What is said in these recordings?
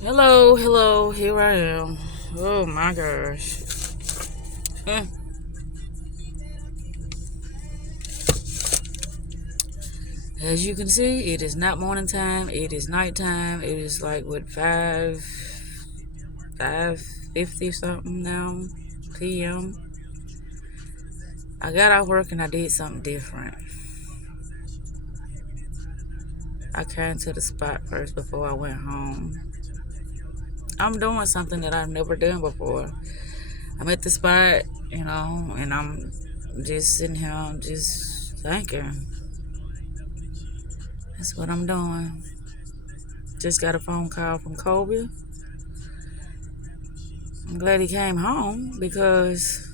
Hello, hello, here I am. Oh my gosh. Hmm. As you can see, it is not morning time, it is nighttime. It is like what 5:50 something now, PM. I got off work and I did something different. I came to the spot first before I went home. I'm doing something that I've never done before. I'm at the spot, and I'm just sitting here, just thinking. That's what I'm doing. Just got a phone call from Kobe. I'm glad he came home because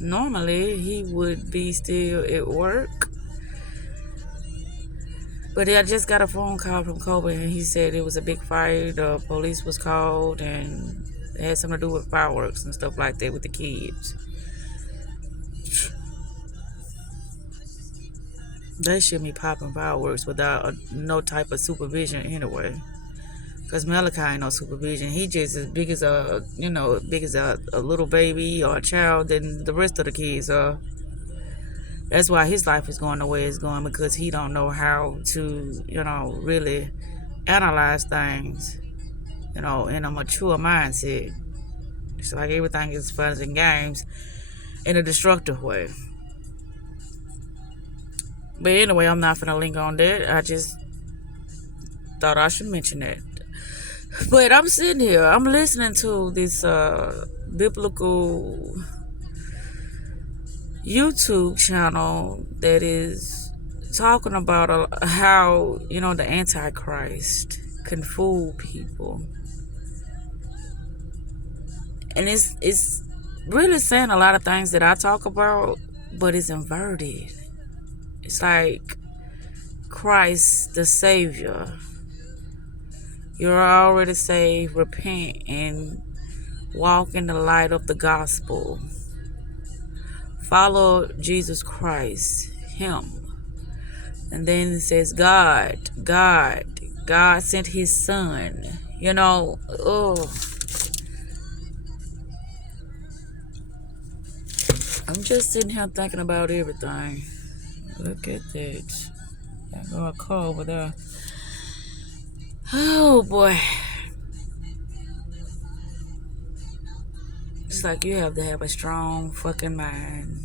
normally he would be still at work. But I just got a phone call from Kobe and he said it was a big fire. The police was called and it had something to do with fireworks and stuff like that with the kids. They shouldn't be popping fireworks without no type of supervision anyway. Cause Malachi ain't no supervision. He just as big as a little baby or a child than the rest of the kids are. That's why his life is going the way it's going because he don't know how to, really analyze things, in a mature mindset. It's like everything is fun and games in a destructive way. But anyway, I'm not gonna link on that. I just thought I should mention that. But I'm sitting here, I'm listening to this biblical YouTube channel that is talking about how, the Antichrist can fool people. And it's really saying a lot of things that I talk about, but it's inverted. It's like Christ the Savior. You're already saved, repent, and walk in the light of the gospel. Follow Jesus Christ, Him. And then it says God sent His Son. I'm just sitting here thinking about everything. Look at that. There go a car over there. Oh boy. It's like you have to have a strong fucking mind.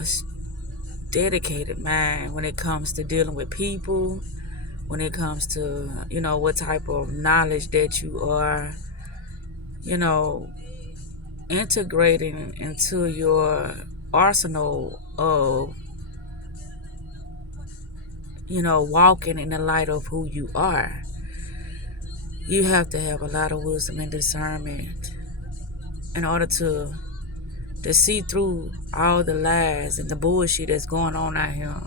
A dedicated mind when it comes to dealing with people. When it comes to, what type of knowledge that you are, integrating into your arsenal of, walking in the light of who you are. You have to have a lot of wisdom and discernment in order to see through all the lies and the bullshit that's going on out here.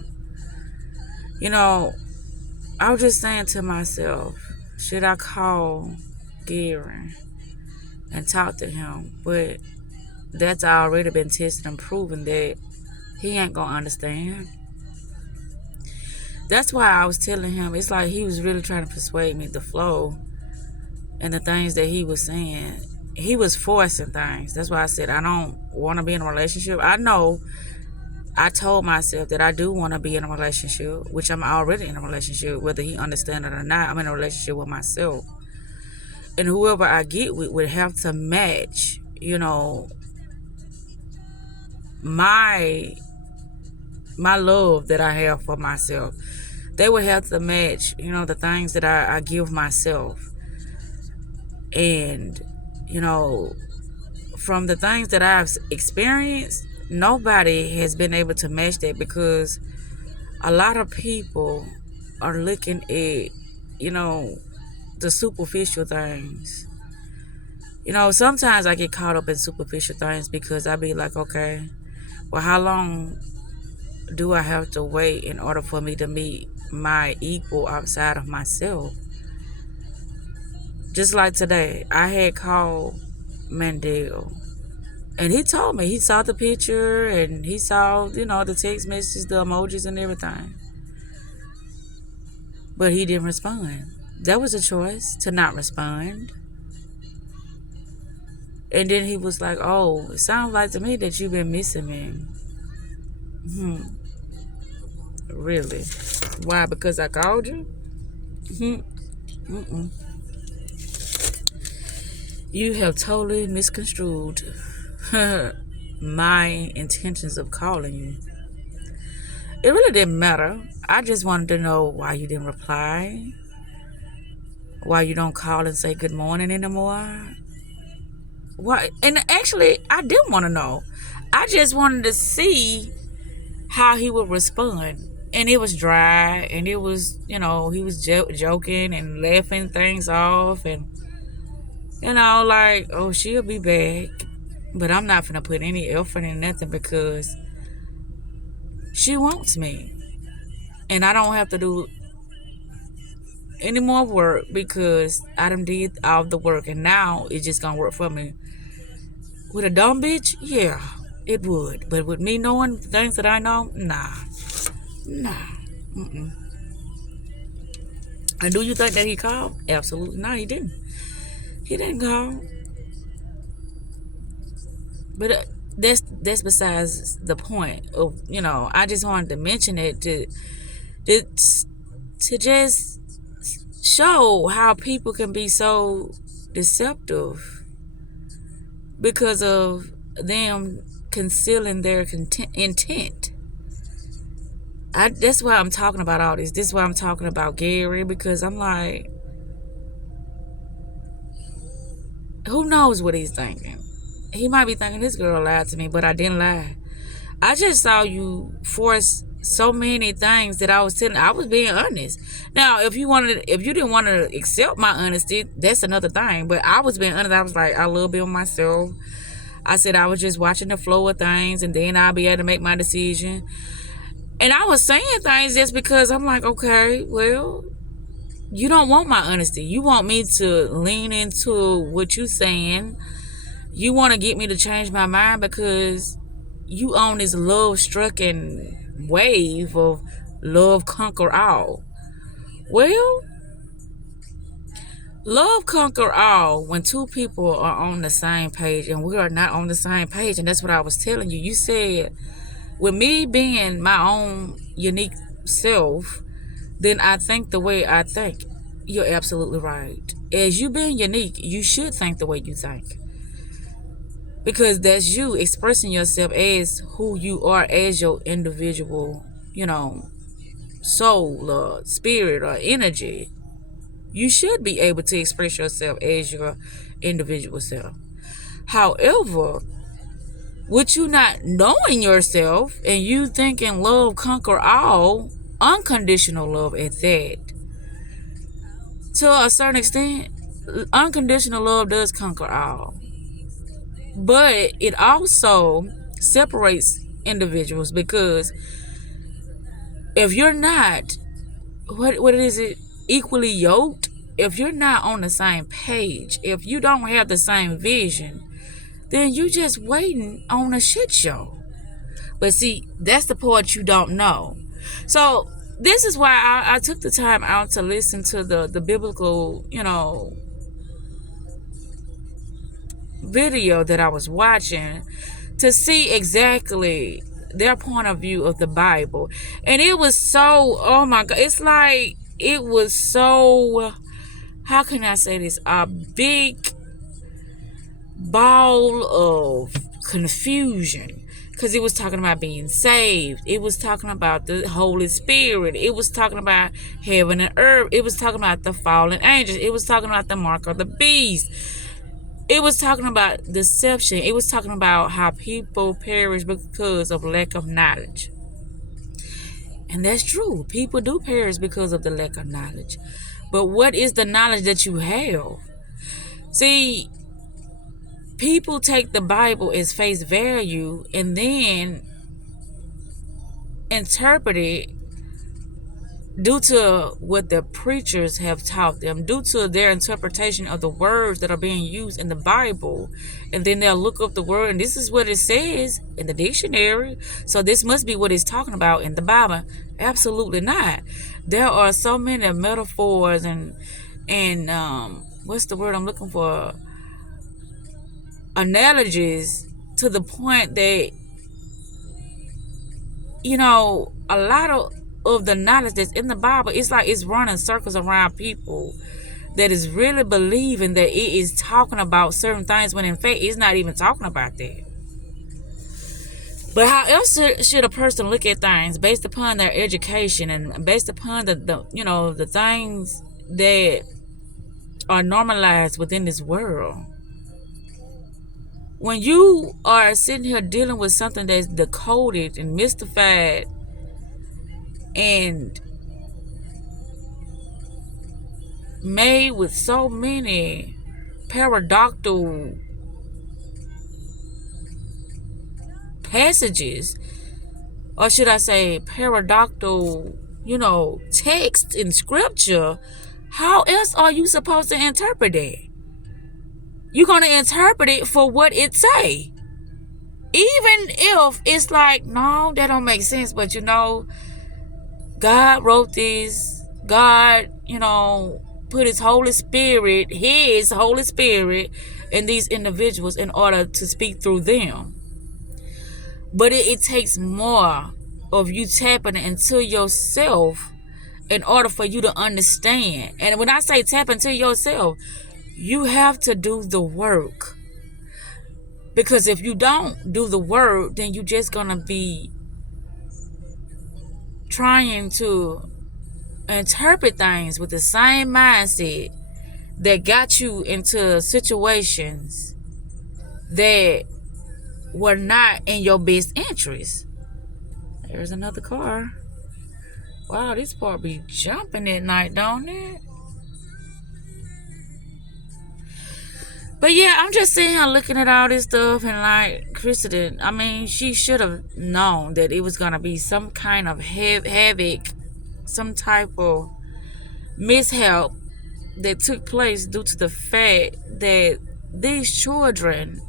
I was just saying to myself, should I call Gary and talk to him? But that's already been tested and proven that he ain't gonna understand. That's why I was telling him, it's like he was really trying to persuade me to flow and the things that he was saying. He was forcing things. That's why I said I don't want to be in a relationship. I told myself that I do want to be in a relationship, which I'm already in a relationship, whether he understands it or not. I'm in a relationship with myself. And whoever I get with would have to match, my love that I have for myself. They would have to match, the things that I give myself. And, from the things that I've experienced, nobody has been able to match that because a lot of people are looking at, the superficial things. Sometimes I get caught up in superficial things because I be like, okay, well, how long do I have to wait in order for me to meet my equal outside of myself? Just like today, I had called Mandel. And he told me he saw the picture and he saw, the text messages, the emojis and everything. But he didn't respond. That was a choice to not respond. And then he was like, oh, it sounds like to me that you've been missing me. Really? Why? Because I called you? Mm-mm. You have totally misconstrued my intentions of calling you. It really didn't matter. I just wanted to know why you didn't reply, why you don't call and say good morning anymore. Why? And actually, I didn't want to know. I just wanted to see how he would respond. And it was dry, and it was, he was joking and laughing things off, and like, oh, she'll be back. But I'm not gonna put any effort in nothing because she wants me. And I don't have to do any more work because I done did all the work, and now it's just gonna work for me. With a dumb bitch, yeah, it would. But with me knowing things that I know, nah. Mm-mm. And do you think that he called? Absolutely not. He didn't. He didn't call. But that's besides the point of, I just wanted to mention it to just show how people can be so deceptive because of them concealing their intent. That's why I'm talking about all this. This is why I'm talking about Gary, because I'm like, who knows what he's thinking? He might be thinking this girl lied to me, but I didn't lie. I just saw you force so many things that I was telling. I was being honest. Now, if you didn't want to accept my honesty, that's another thing. But I was being honest. I was like, I love being myself. I said I was just watching the flow of things, and then I'll be able to make my decision. And I was saying things just because I'm like, okay, well, you don't want my honesty. You want me to lean into what you're saying. You want to get me to change my mind because you own this love-stricken wave of love conquer all. Well, love conquer all when two people are on the same page, and we are not on the same page. And that's what I was telling you. You said, with me being my own unique self, then I think the way I think. You're absolutely right. As you being unique, you should think the way you think. Because that's you expressing yourself as who you are, as your individual, soul or spirit or energy. You should be able to express yourself as your individual self. However, with you not knowing yourself and you thinking love conquer all, unconditional love at that, to a certain extent, unconditional love does conquer all. But it also separates individuals because if you're not, what is it, equally yoked, if you're not on the same page, if you don't have the same vision, then you just waiting on a shit show. But see, that's the part you don't know. So this is why I took the time out to listen to the biblical, video that I was watching to see exactly their point of view of the Bible. And it was so, oh my God, it's like, it was so, how can I say this, a big ball of confusion. Because it was talking about being saved. It was talking about the Holy Spirit. It was talking about heaven and earth. It was talking about the fallen angels. It was talking about the mark of the beast. It was talking about deception. It was talking about how people perish because of lack of knowledge. And that's true. People do perish because of the lack of knowledge. But what is the knowledge that you have? See, people take the Bible as face value and then interpret it due to what the preachers have taught them, due to their interpretation of the words that are being used in the Bible. And then they'll look up the word, and this is what it says in the dictionary, so this must be what it's talking about in the Bible. Absolutely not. There are so many metaphors and what's the word I'm looking for, analogies, to the point that, a lot of the knowledge that's in the Bible, it's like it's running circles around people that is really believing that it is talking about certain things, when in fact it's not even talking about that. But how else should a person look at things based upon their education and based upon the things that are normalized within this world? When you are sitting here dealing with something that's decoded and mystified and made with so many paradoxical passages, or should I say paradoxical, text in scripture, how else are you supposed to interpret it? You're going to interpret it for what it say. Even if it's like, no, that don't make sense, but God wrote this. God, put his Holy Spirit in these individuals in order to speak through them. But it takes more of you tapping into yourself in order for you to understand. And when I say tap into yourself, you have to do the work. Because if you don't do the work, then you're just going to be trying to interpret things with the same mindset that got you into situations that were not in your best interest. There's another car. Wow, this part be jumping at night, don't it? But yeah, I'm just sitting here looking at all this stuff, and like Kristen, I mean, she should have known that it was gonna be some kind of havoc, some type of mishap that took place due to the fact that these children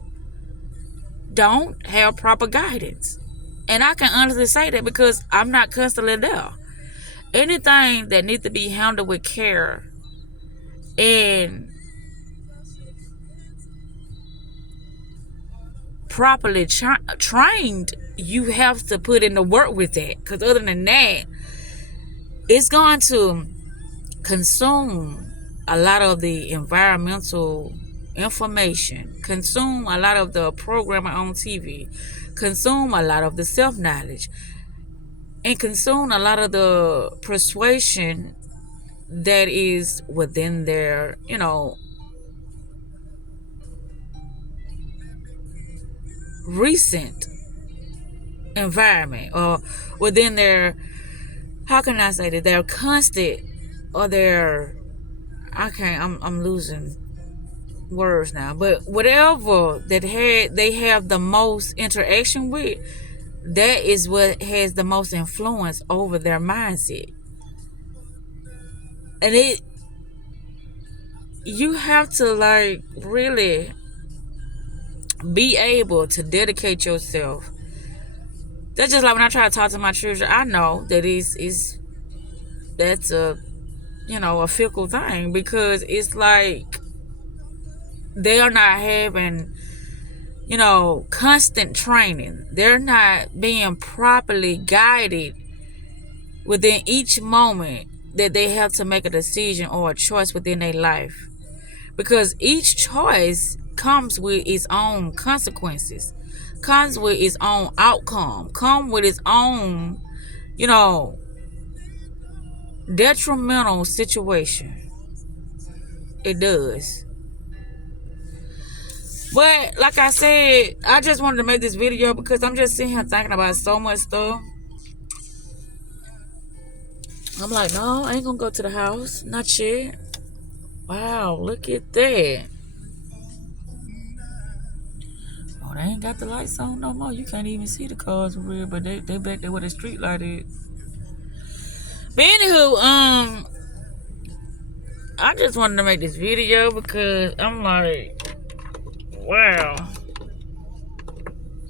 don't have proper guidance. And I can honestly say that because I'm not constantly there. Anything that needs to be handled with care and properly trained, you have to put in the work with that. Because other than that, it's going to consume a lot of the environmental information, consume a lot of the programming on TV, consume a lot of the self-knowledge, and consume a lot of the persuasion that is within their, recent environment, or within their, how can I say that, their constant, or their, I'm losing words now, but whatever that they have the most interaction with, that is what has the most influence over their mindset. And you have to like really be able to dedicate yourself. That's just like when I try to talk to my children, I know that that's a a fickle thing, because it's like they are not having constant training. They're not being properly guided within each moment that they have to make a decision or a choice within their life, because each choice comes with its own consequences, comes with its own outcome, comes with its own detrimental situation. It does. But like I said, I just wanted to make this video because I'm just sitting here thinking about so much stuff. I'm like, no, I ain't gonna go to the house. Not yet. Wow, look at that. Oh, they ain't got the lights on no more. You can't even see the cars for real, but they back there where the street light is. But anywho, I just wanted to make this video because I'm like, wow.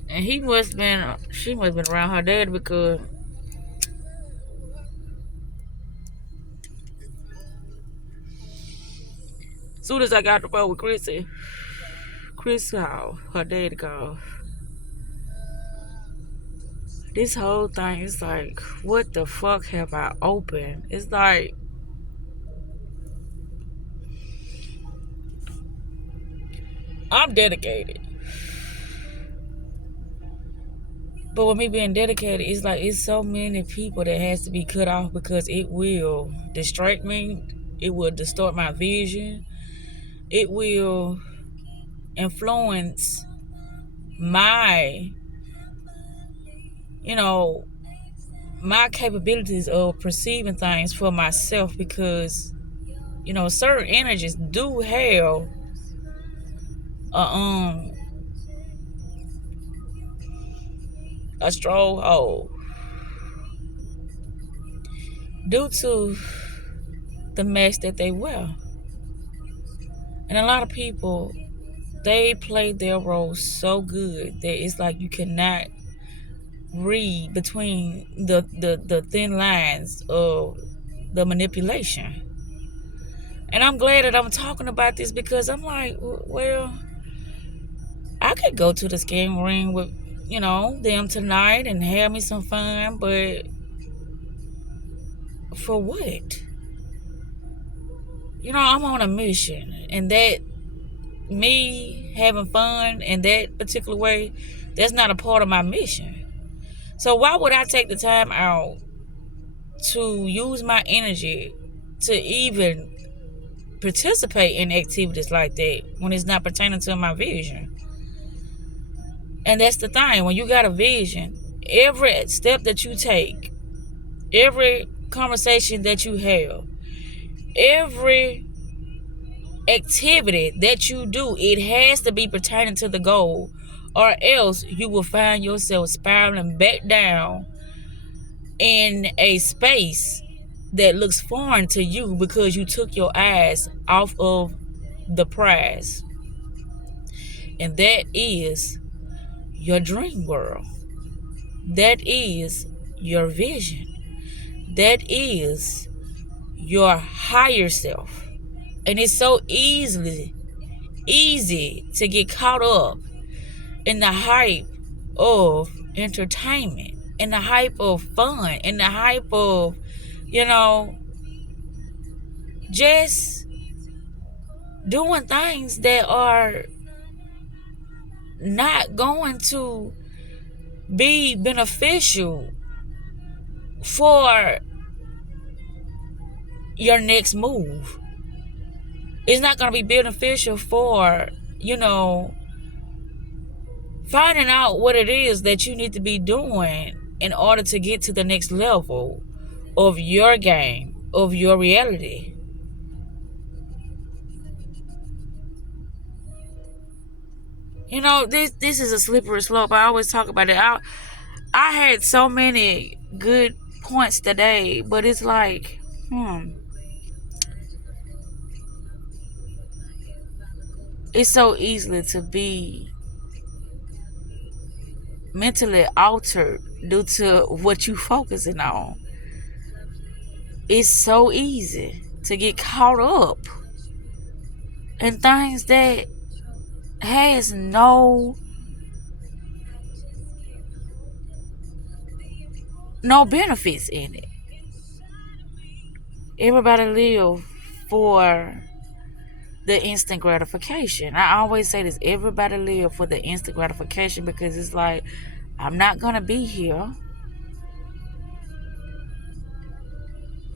And she must have been around her dad because as soon as I got the phone with Chris called, her dad called. This whole thing is like, what the fuck have I opened? It's like, I'm dedicated. But with me being dedicated, it's like it's so many people that has to be cut off because it will distract me. It will distort my vision. It will influence my, you know, my capabilities of perceiving things for myself because, certain energies do have a a stronghold due to the mess that they wear. And a lot of people, they play their role so good that it's like you cannot read between the thin lines of the manipulation. And I'm glad that I'm talking about this because I'm like, well, I could go to the skating ring with, them tonight and have me some fun, but for what? I'm on a mission, and that me having fun in that particular way, that's not a part of my mission. So why would I take the time out to use my energy to even participate in activities like that when it's not pertaining to my vision? And that's the thing. When you got a vision, every step that you take, every conversation that you have, every activity that you do, it has to be pertaining to the goal, or else you will find yourself spiraling back down in a space that looks foreign to you because you took your eyes off of the prize. And that is your dream world. That is your vision. That is your higher self. And it's so easy to get caught up in the hype of entertainment, in the hype of fun, in the hype of, just doing things that are not going to be beneficial for your next move. It's not going to be beneficial for, finding out what it is that you need to be doing in order to get to the next level of your game, of your reality. This is a slippery slope. I always talk about it. I had so many good points today, but it's like, it's so easy to be mentally altered due to what you focusing on. It's so easy to get caught up in things that has no benefits in it. Everybody live for the instant gratification. I always say this, everybody live for the instant gratification because it's like, I'm not gonna be here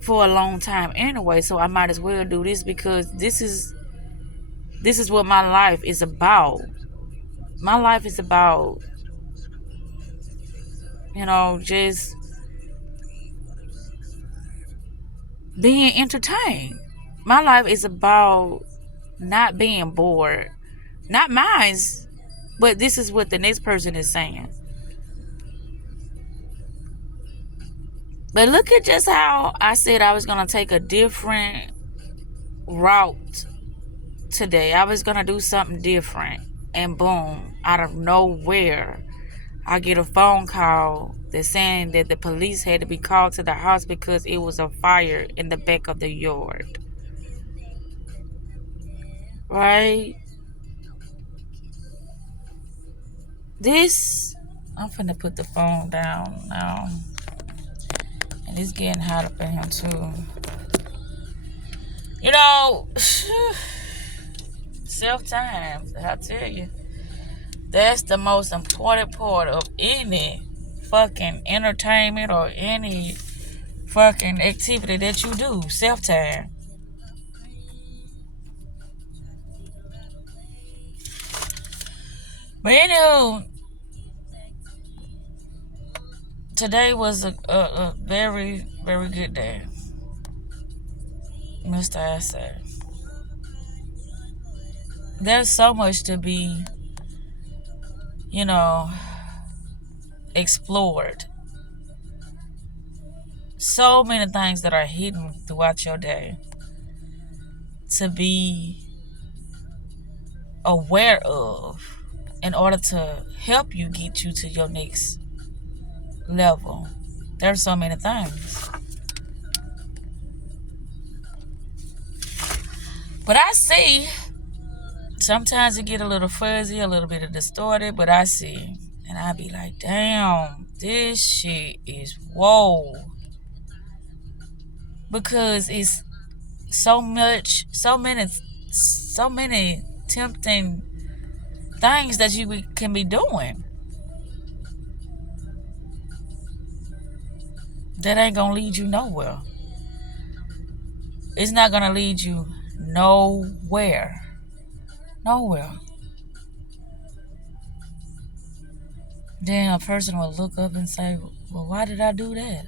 for a long time anyway, so I might as well do this because this is what my life is about. My life is about, just being entertained. My life is about not being bored. Not mine, but this is what the next person is saying. But look at just how I said I was going to take a different route today. I was going to do something different. And boom, out of nowhere, I get a phone call that's saying that the police had to be called to the house because it was a fire in the back of the yard. Right? I'm finna put the phone down now. And it's getting hot up in here too. You know, self-time, I tell you, that's the most important part of any fucking entertainment or any fucking activity that you do. Self-time. But anywho, today was a very, very good day, Mr. Asset. There's so much to be, you know, explored. So many things that are hidden throughout your day to be aware of in order to help you get you to your next level. There's so many things. But I see, sometimes it get a little fuzzy, a little bit distorted, but I see. And I be like, damn, this shit is whoa. Because it's so many tempting things that you can be doing that ain't gonna lead you nowhere. It's not gonna lead you nowhere. Nowhere. Then a person will look up and say, well, why did I do that?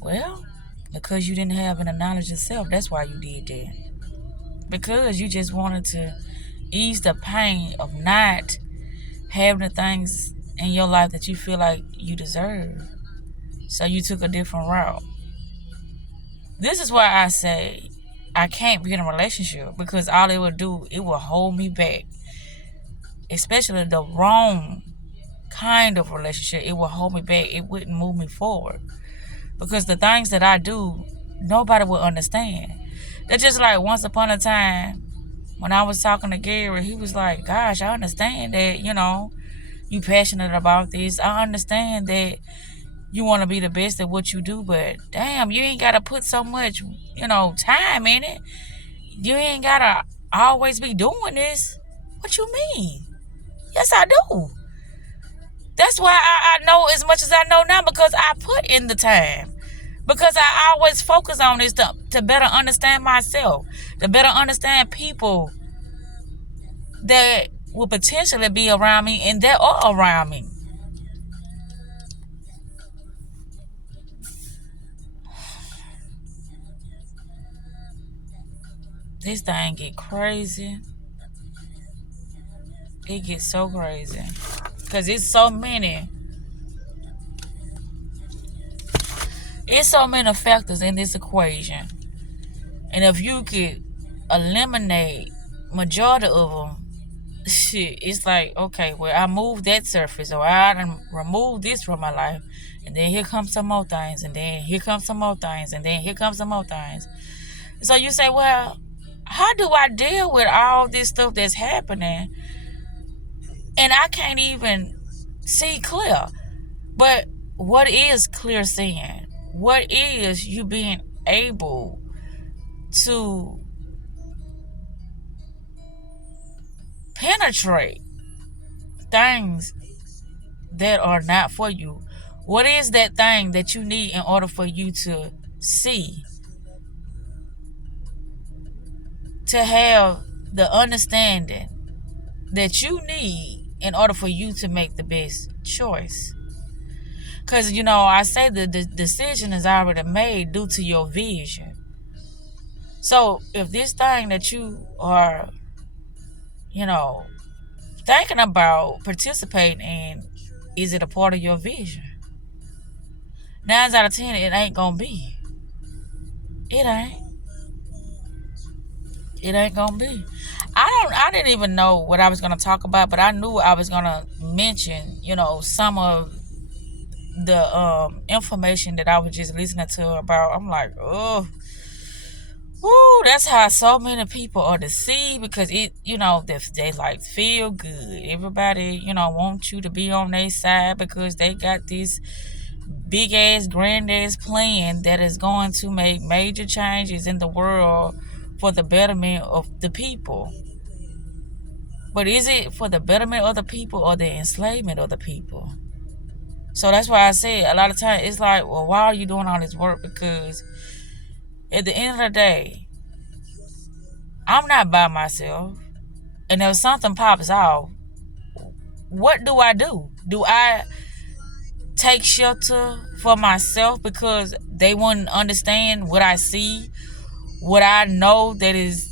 Well, because you didn't have an knowledge of self. That's why you did that. Because you just wanted to ease the pain of not having the things in your life that you feel like you deserve. So you took a different route. This is why I say I can't be in a relationship, because all it will do, it will hold me back. Especially the wrong kind of relationship, it will hold me back. It wouldn't move me forward. Because the things that I do, nobody will understand. They're just like once upon a time when I was talking to Gary, he was like, gosh, I understand that, you passionate about this. I understand that you want to be the best at what you do, but damn, you ain't got to put so much, time in it. You ain't got to always be doing this. What you mean? Yes, I do. That's why I know as much as I know now, because I put in the time. Because I always focus on this to better understand myself, to better understand people that will potentially be around me and that are around me. This thing get crazy. It gets so crazy. Because it's so many factors in this equation. And if you could eliminate majority of them, shit, it's like, okay, well, I moved that surface, or I done removed this from my life, and then here comes some more things, and then here comes some more things, and then here comes some more things. So you say, well, how do I deal with all this stuff that's happening, and I can't even see clear? But what is clear seeing? What is you being able to penetrate things that are not for you? What is that thing that you need in order for you to see, to have the understanding that you need in order for you to make the best choice? Because, I say the decision is already made due to your vision. So if this thing that you are, thinking about participating in, is it a part of your vision? 9 out of 10, it ain't gonna be. It ain't. It ain't gonna be. I didn't even know what I was gonna talk about, but I knew I was gonna mention, some of the information that I was just listening to about. I'm like, oh, woo, that's how so many people are deceived because they like feel good. Everybody, want you to be on their side because they got this big ass, grand ass plan that is going to make major changes in the world for the betterment of the people. But is it for the betterment of the people or the enslavement of the people? So that's why I say a lot of times it's like, well, why are you doing all this work? Because at the end of the day, I'm not by myself. And if something pops off, what do I do? Do I take shelter for myself because they wouldn't understand what I see, what I know that is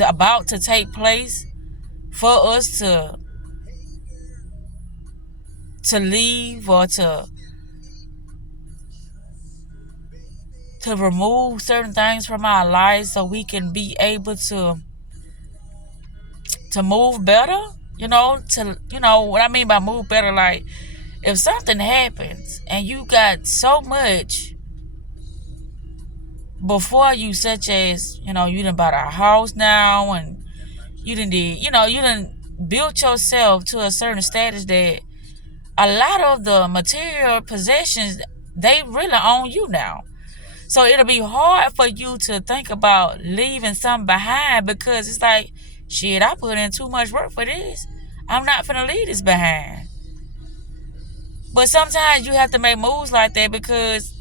about to take place for us to leave or to remove certain things from our lives so we can be able to move better? What I mean by move better, like if something happens and you got so much before you, such as, you done bought a house now and you done built yourself to a certain status that a lot of the material possessions, they really own you now. So it'll be hard for you to think about leaving something behind because it's like, shit, I put in too much work for this. I'm not finna leave this behind. But sometimes you have to make moves like that because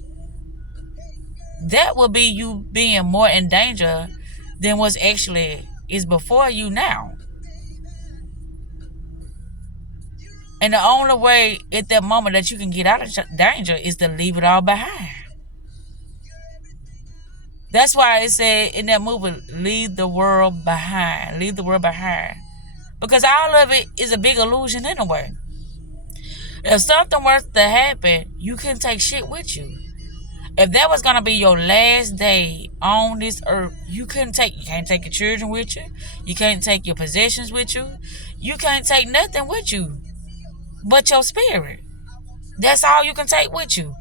that will be you being more in danger than what's actually is before you now. And the only way at that moment that you can get out of danger is to leave it all behind. That's why it said in that movie, leave the world behind. Leave the world behind. Because all of it is a big illusion anyway. If something were to happen, you couldn't take shit with you. If that was gonna be your last day on this earth, you can't take your children with you. You can't take your possessions with you. You can't take nothing with you but your spirit. That's all you can take with you.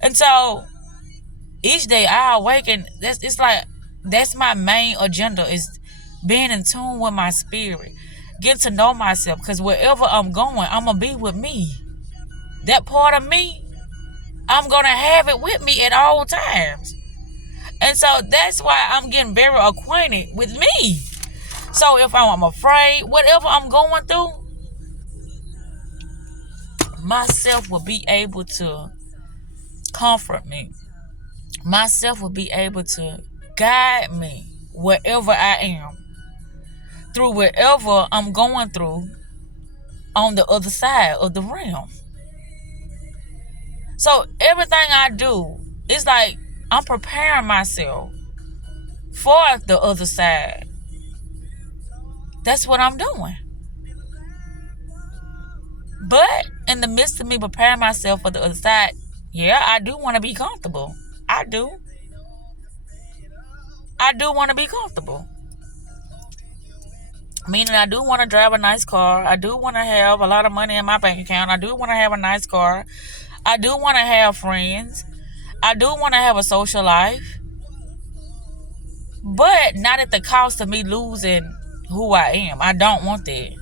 And so each day I awaken, that's my main agenda, is being in tune with my spirit. Get to know myself, because wherever I'm going, I'm gonna be with me. That part of me, I'm gonna have it with me at all times. And so that's why I'm getting very acquainted with me. So if I'm afraid, whatever I'm going through, myself will be able to comfort me. Myself will be able to guide me wherever I am, through whatever I'm going through on the other side of the realm. So everything I do, it's like I'm preparing myself for the other side. That's what I'm doing. But in the midst of me preparing myself for the other side, yeah, I do want to be comfortable. I do. I do want to be comfortable. Meaning I do want to drive a nice car. I do want to have a lot of money in my bank account. I do want to have a nice car. I do want to have friends. I do want to have a social life. But not at the cost of me losing who I am. I don't want that.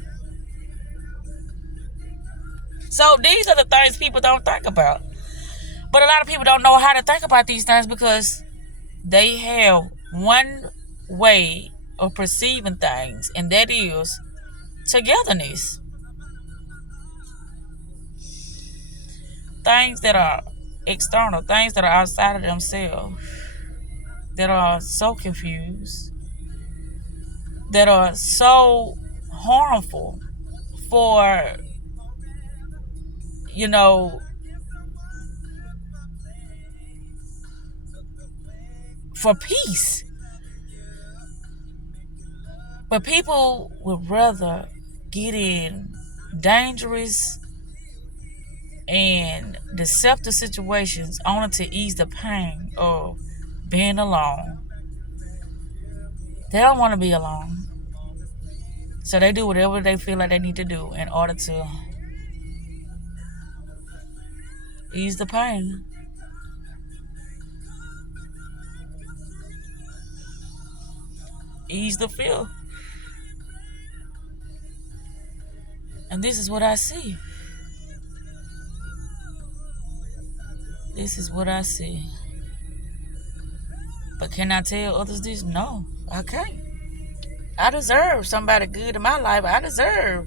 So these are the things people don't think about. But a lot of people don't know how to think about these things because they have one way of perceiving things, and that is togetherness. Things that are external, things that are outside of themselves, that are so confused, that are so harmful for, for peace. But people would rather get in dangerous and deceptive situations only to ease the pain of being alone. They don't want to be alone. So they do whatever they feel like they need to do in order to ease the pain. Ease the fear. And this is what I see. This is what I see. But can I tell others this? No, I can't. I deserve somebody good in my life. I deserve,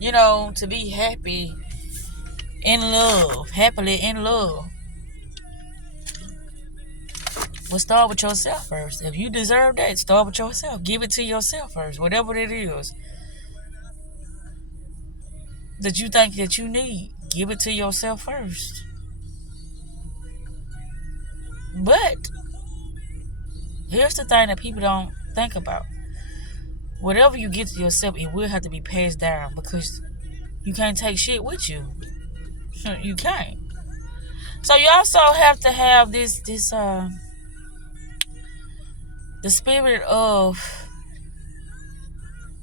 to be happy in love, happily in love. Well, start with yourself first. If you deserve that, start with yourself. Give it to yourself first, whatever it is that you think that you need. Give it to yourself first. But here's the thing that people don't think about. Whatever you get to yourself, it will have to be passed down because you can't take shit with you. You can't. So you also have to have the spirit of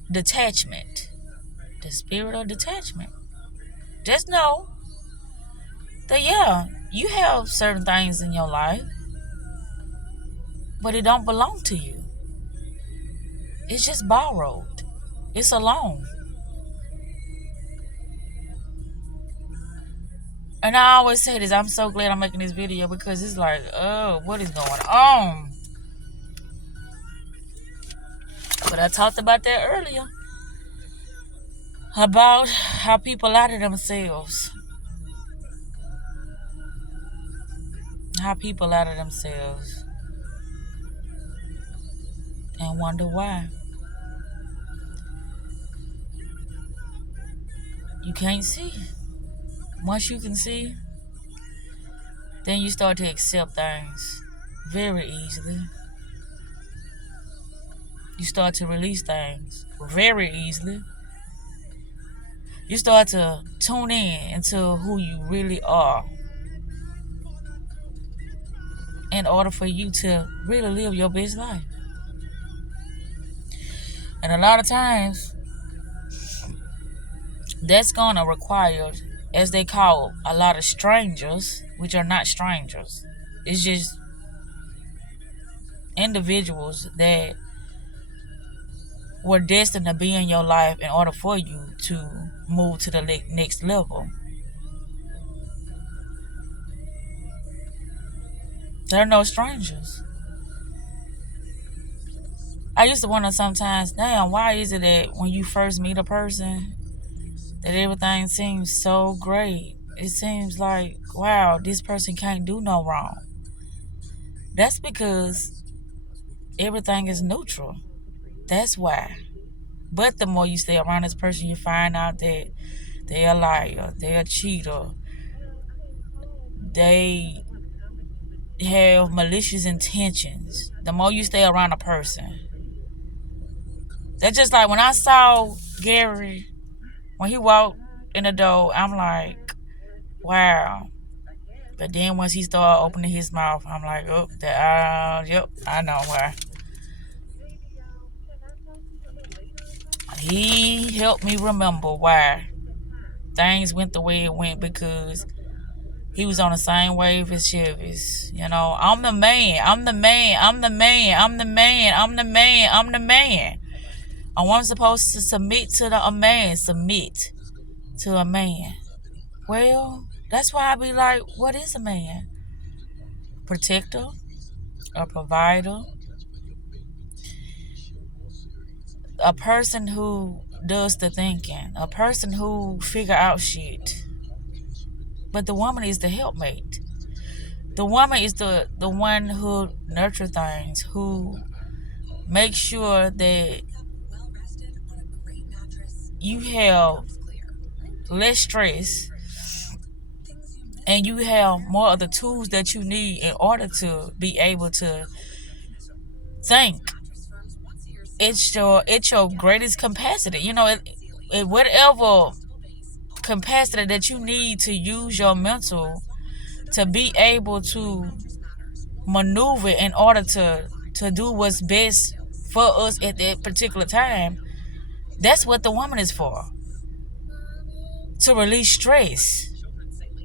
detachment. The spirit of detachment. Just know that you have certain things in your life, but it don't belong to you. It's just borrowed. It's a loan. And I always say this, I'm so glad I'm making this video because it's like, oh, what is going on? But I talked about that earlier. About how people lie to themselves. How people lie to themselves. And wonder why. You can't see. Once you can see, then you start to accept things very easily. You start to release things very easily. You start to tune in into who you really are in order for you to really live your best life. And a lot of times, that's going to require, as they call, a lot of strangers, which are not strangers. It's just individuals that were destined to be in your life in order for you to move to the next level. They're no strangers. I used to wonder sometimes, damn, why is it that when you first meet a person, that everything seems so great? It seems like, wow, this person can't do no wrong. That's because everything is neutral. That's why. But the more you stay around this person, you find out that they're a liar, they're a cheater, they have malicious intentions. The more you stay around a person. That's just like when I saw Gary, when he walked in the door, I'm like, wow. But then once he started opening his mouth, I'm like, oh, yep, I know why. He helped me remember why things went the way it went, because he was on the same wave as Chevy's. I'm the man. I'm the man. I'm the man. I'm the man. I'm the man. I'm the man. I'm supposed to submit to a man. Submit to a man. Well, that's why I be like, what is a man? Protector, a provider, a person who does the thinking, a person who figure out shit. But the woman is the helpmate. The woman is the one who nurture things, who makes sure that you have less stress and you have more of the tools that you need in order to be able to think. It's your greatest capacity. Whatever capacity that you need to use your mental to be able to maneuver in order to do what's best for us at that particular time. That's what the woman is for. To release stress.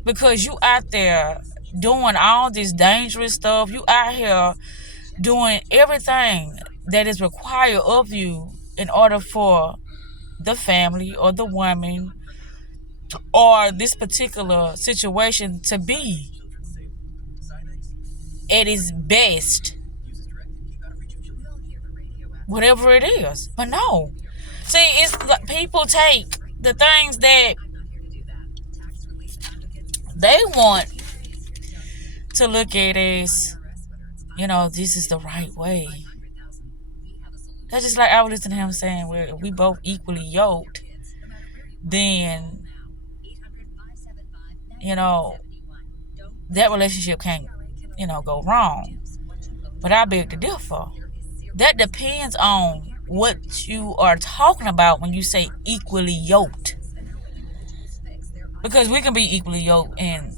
Because you out there doing all this dangerous stuff. You out here doing everything that is required of you in order for the family or the woman or this particular situation to be at its best. Whatever it is. But no. See, it's like people take the things that they want to look at as, this is the right way. That's just like I was listening to him saying, where if we both equally yoked, then, that relationship can't, go wrong. But I beg to differ. That depends on what you are talking about when you say equally yoked. Because we can be equally yoked in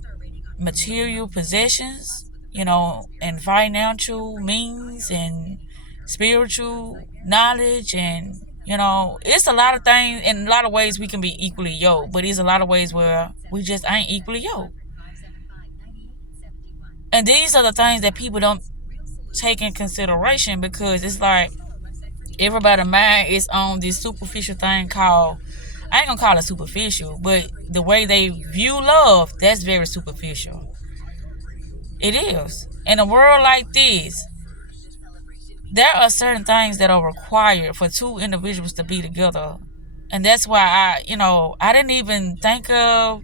material possessions, and financial means and spiritual knowledge, and it's a lot of things. In a lot of ways we can be equally yoked, but there's a lot of ways where we just ain't equally yoked. And these are the things that people don't take in consideration, because it's like everybody's mind is on this superficial thing called, I ain't gonna call it superficial, but the way they view love, that's very superficial. It is. In a world like this, there are certain things that are required for two individuals to be together. And that's why I didn't even think of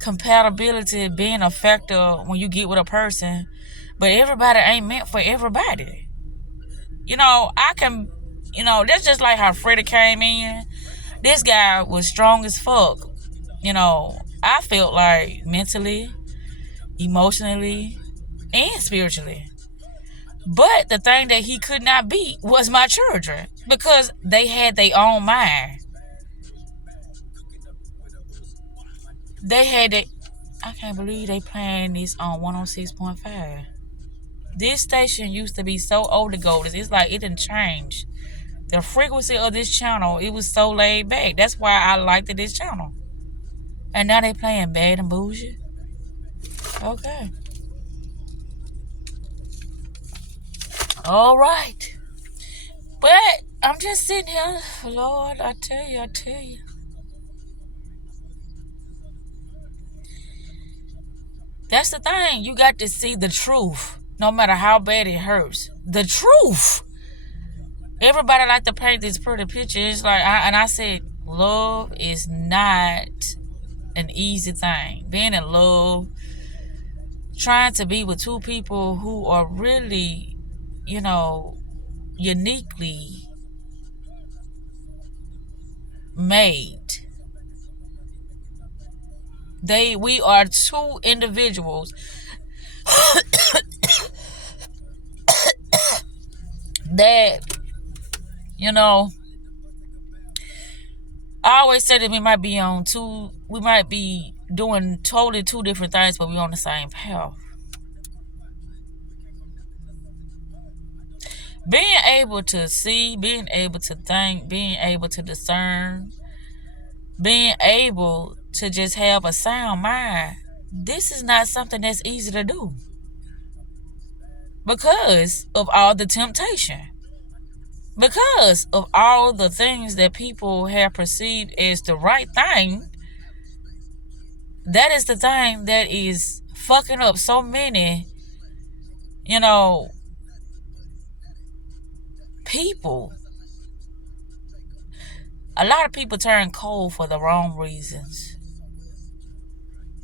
compatibility being a factor when you get with a person. But everybody ain't meant for everybody. I can, that's just like how Freddie came in. This guy was strong as fuck. I felt like mentally, emotionally, and spiritually. But the thing that he could not beat was my children, because they had their own mind. I can't believe they playing this on 106.5. This station used to be so old ago. It's like it didn't change. The frequency of this channel, it was so laid back. That's why I liked this channel. And now they playing Bad and Bougie. Okay. All right. But I'm just sitting here. Lord, I tell you. That's the thing. You got to see the truth. No matter how bad it hurts. The truth. Everybody like to paint this pretty picture. It's like, I said, love is not an easy thing. Being in love, trying to be with two people who are really, uniquely made. We are two individuals that, I always say that we might be doing totally two different things, but we're on the same path. Being able to see, being able to think, being able to discern, being able to just have a sound mind, this is not something that's easy to do. Because of all the temptation. Because of all the things that people have perceived as the right thing. That is the thing that is fucking up so many, people. A lot of people turn cold for the wrong reasons.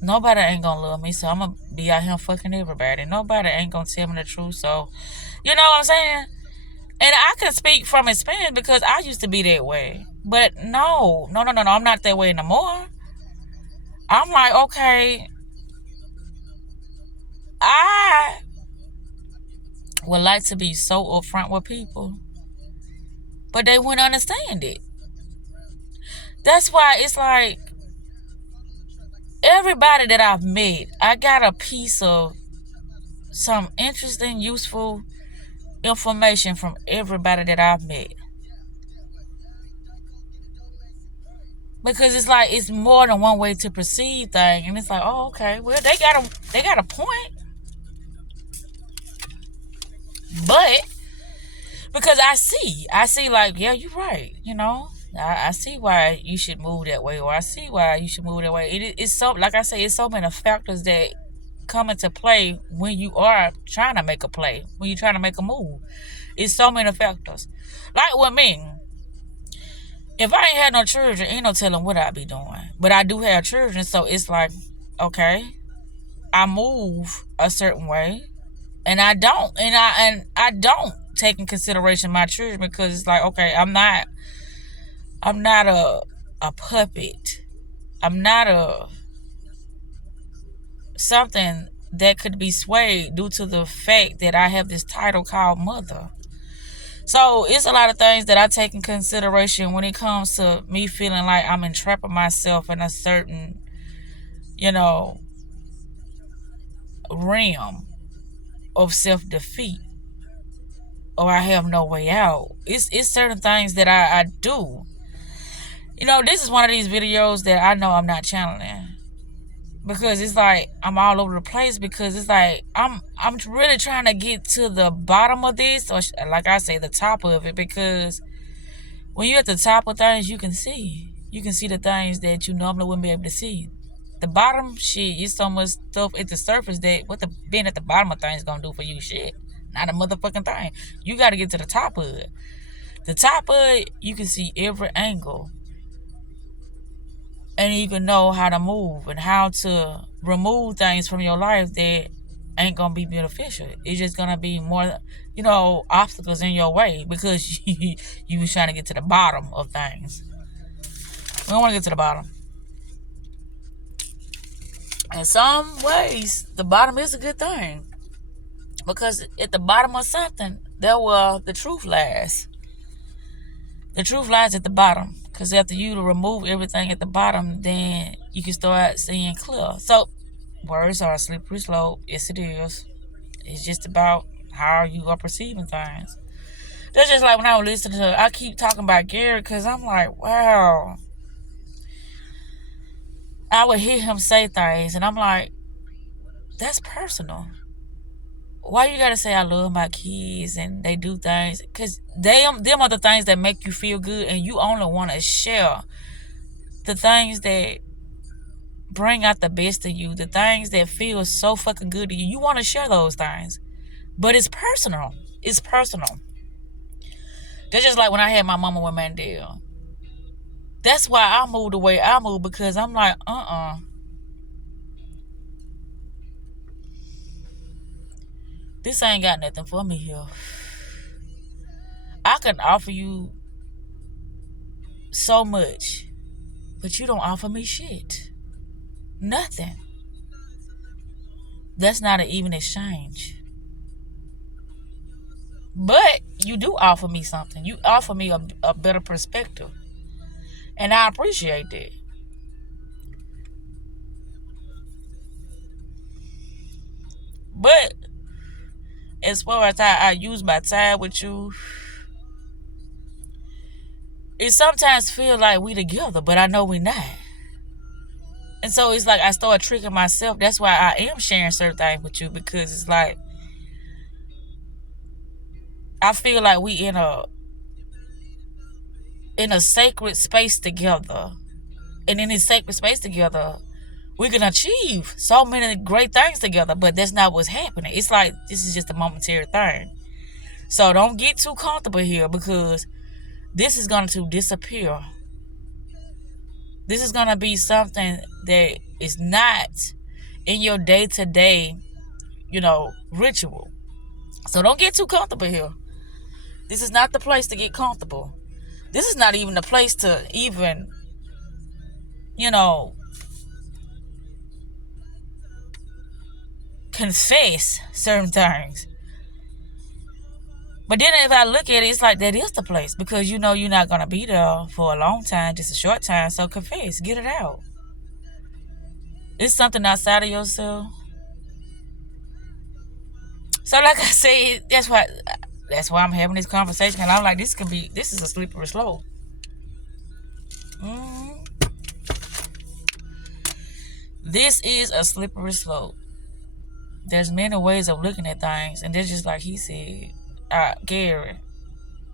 Nobody ain't gonna love me, so I'm gonna be out here fucking everybody. Nobody ain't gonna tell me the truth, so you know what I'm saying? And I can speak from experience because I used to be that way. But no, I'm not that way no more. I'm like, okay, I would like to be so upfront with people, but they wouldn't understand it. That's why it's like, everybody that I've met, I got a piece of some interesting, useful information from everybody that I've met. Because it's like it's more than one way to perceive things, and it's like, oh, okay, well, they got a point. But because I see like, yeah, you're right, I see why you should move that way, or I see why you should move that way. It's so, like I say, it's so many factors that come into play when you are trying to make a play, when you're trying to make a move. It's so many factors. Like with me, if I ain't had no children, ain't no telling what I'd be doing. But I do have children, so it's like, okay, I move a certain way, and I don't take in consideration my children, because it's like, okay, I'm not a puppet. I'm not a something that could be swayed due to the fact that I have this title called mother. So it's a lot of things that I take in consideration when it comes to me feeling like I'm entrapping myself in a certain, realm of self-defeat, or I have no way out. It's certain things that I do. This is one of these videos that I know I'm not channeling, because it's like I'm all over the place, because it's like I'm really trying to get to the bottom of this, or like I say, the top of it, because when you're at the top of things, you can see the things that you normally wouldn't be able to see. The bottom, shit, it's so much stuff at the surface that what being at the bottom of things gonna do for you, shit, not a motherfucking thing. You got to get to the top of it. The top of it, you can see every angle, and you can know how to move and how to remove things from your life that ain't gonna be beneficial. It's just gonna be more, obstacles in your way, because you was trying to get to the bottom of things. We don't want to get to the bottom. In some ways, the bottom is a good thing, because at the bottom of something, the truth lies. The truth lies at the bottom, because after you to remove everything at the bottom, then you can start seeing clear. So, words are a slippery slope. Yes, it is. It's just about how you are perceiving things. That's just like when I was listening to, I keep talking about Gary, because I'm like, wow. I would hear him say things, and I'm like, that's personal. Why you gotta say I love my kids and they do things? Because them are the things that make you feel good, and you only want to share the things that bring out the best of you, the things that feel so fucking good to you. You want to share those things, but it's personal. It's personal. That's just like when I had my mama with Mandel. That's why I moved the way I moved, because I'm like, this ain't got nothing for me here. I can offer you so much, but you don't offer me shit. Nothing. That's not an even exchange. But you do offer me something. You offer me a better perspective, and I appreciate that. But as far as I use my time with you, it sometimes feel like we together, but I know we not. And so it's like I start tricking myself. That's why I am sharing certain things with you, because it's like I feel like we in a sacred space together. And in this sacred space together, we can achieve so many great things together, but that's not what's happening. It's like this is just a momentary thing. So don't get too comfortable here, because this is going to disappear. This is going to be something that is not in your day-to-day, ritual. So don't get too comfortable here. This is not the place to get comfortable. This is not even the place to even, confess certain things. But then if I look at it, it's like that is the place, because you're not going to be there for a long time, just a short time. So confess, get it out. It's something outside of yourself. So like I said, that's why I'm having this conversation. And I'm like, this is a slippery slope. Mm-hmm. This is a slippery slope. There's many ways of looking at things, and that's just like he said, Gary,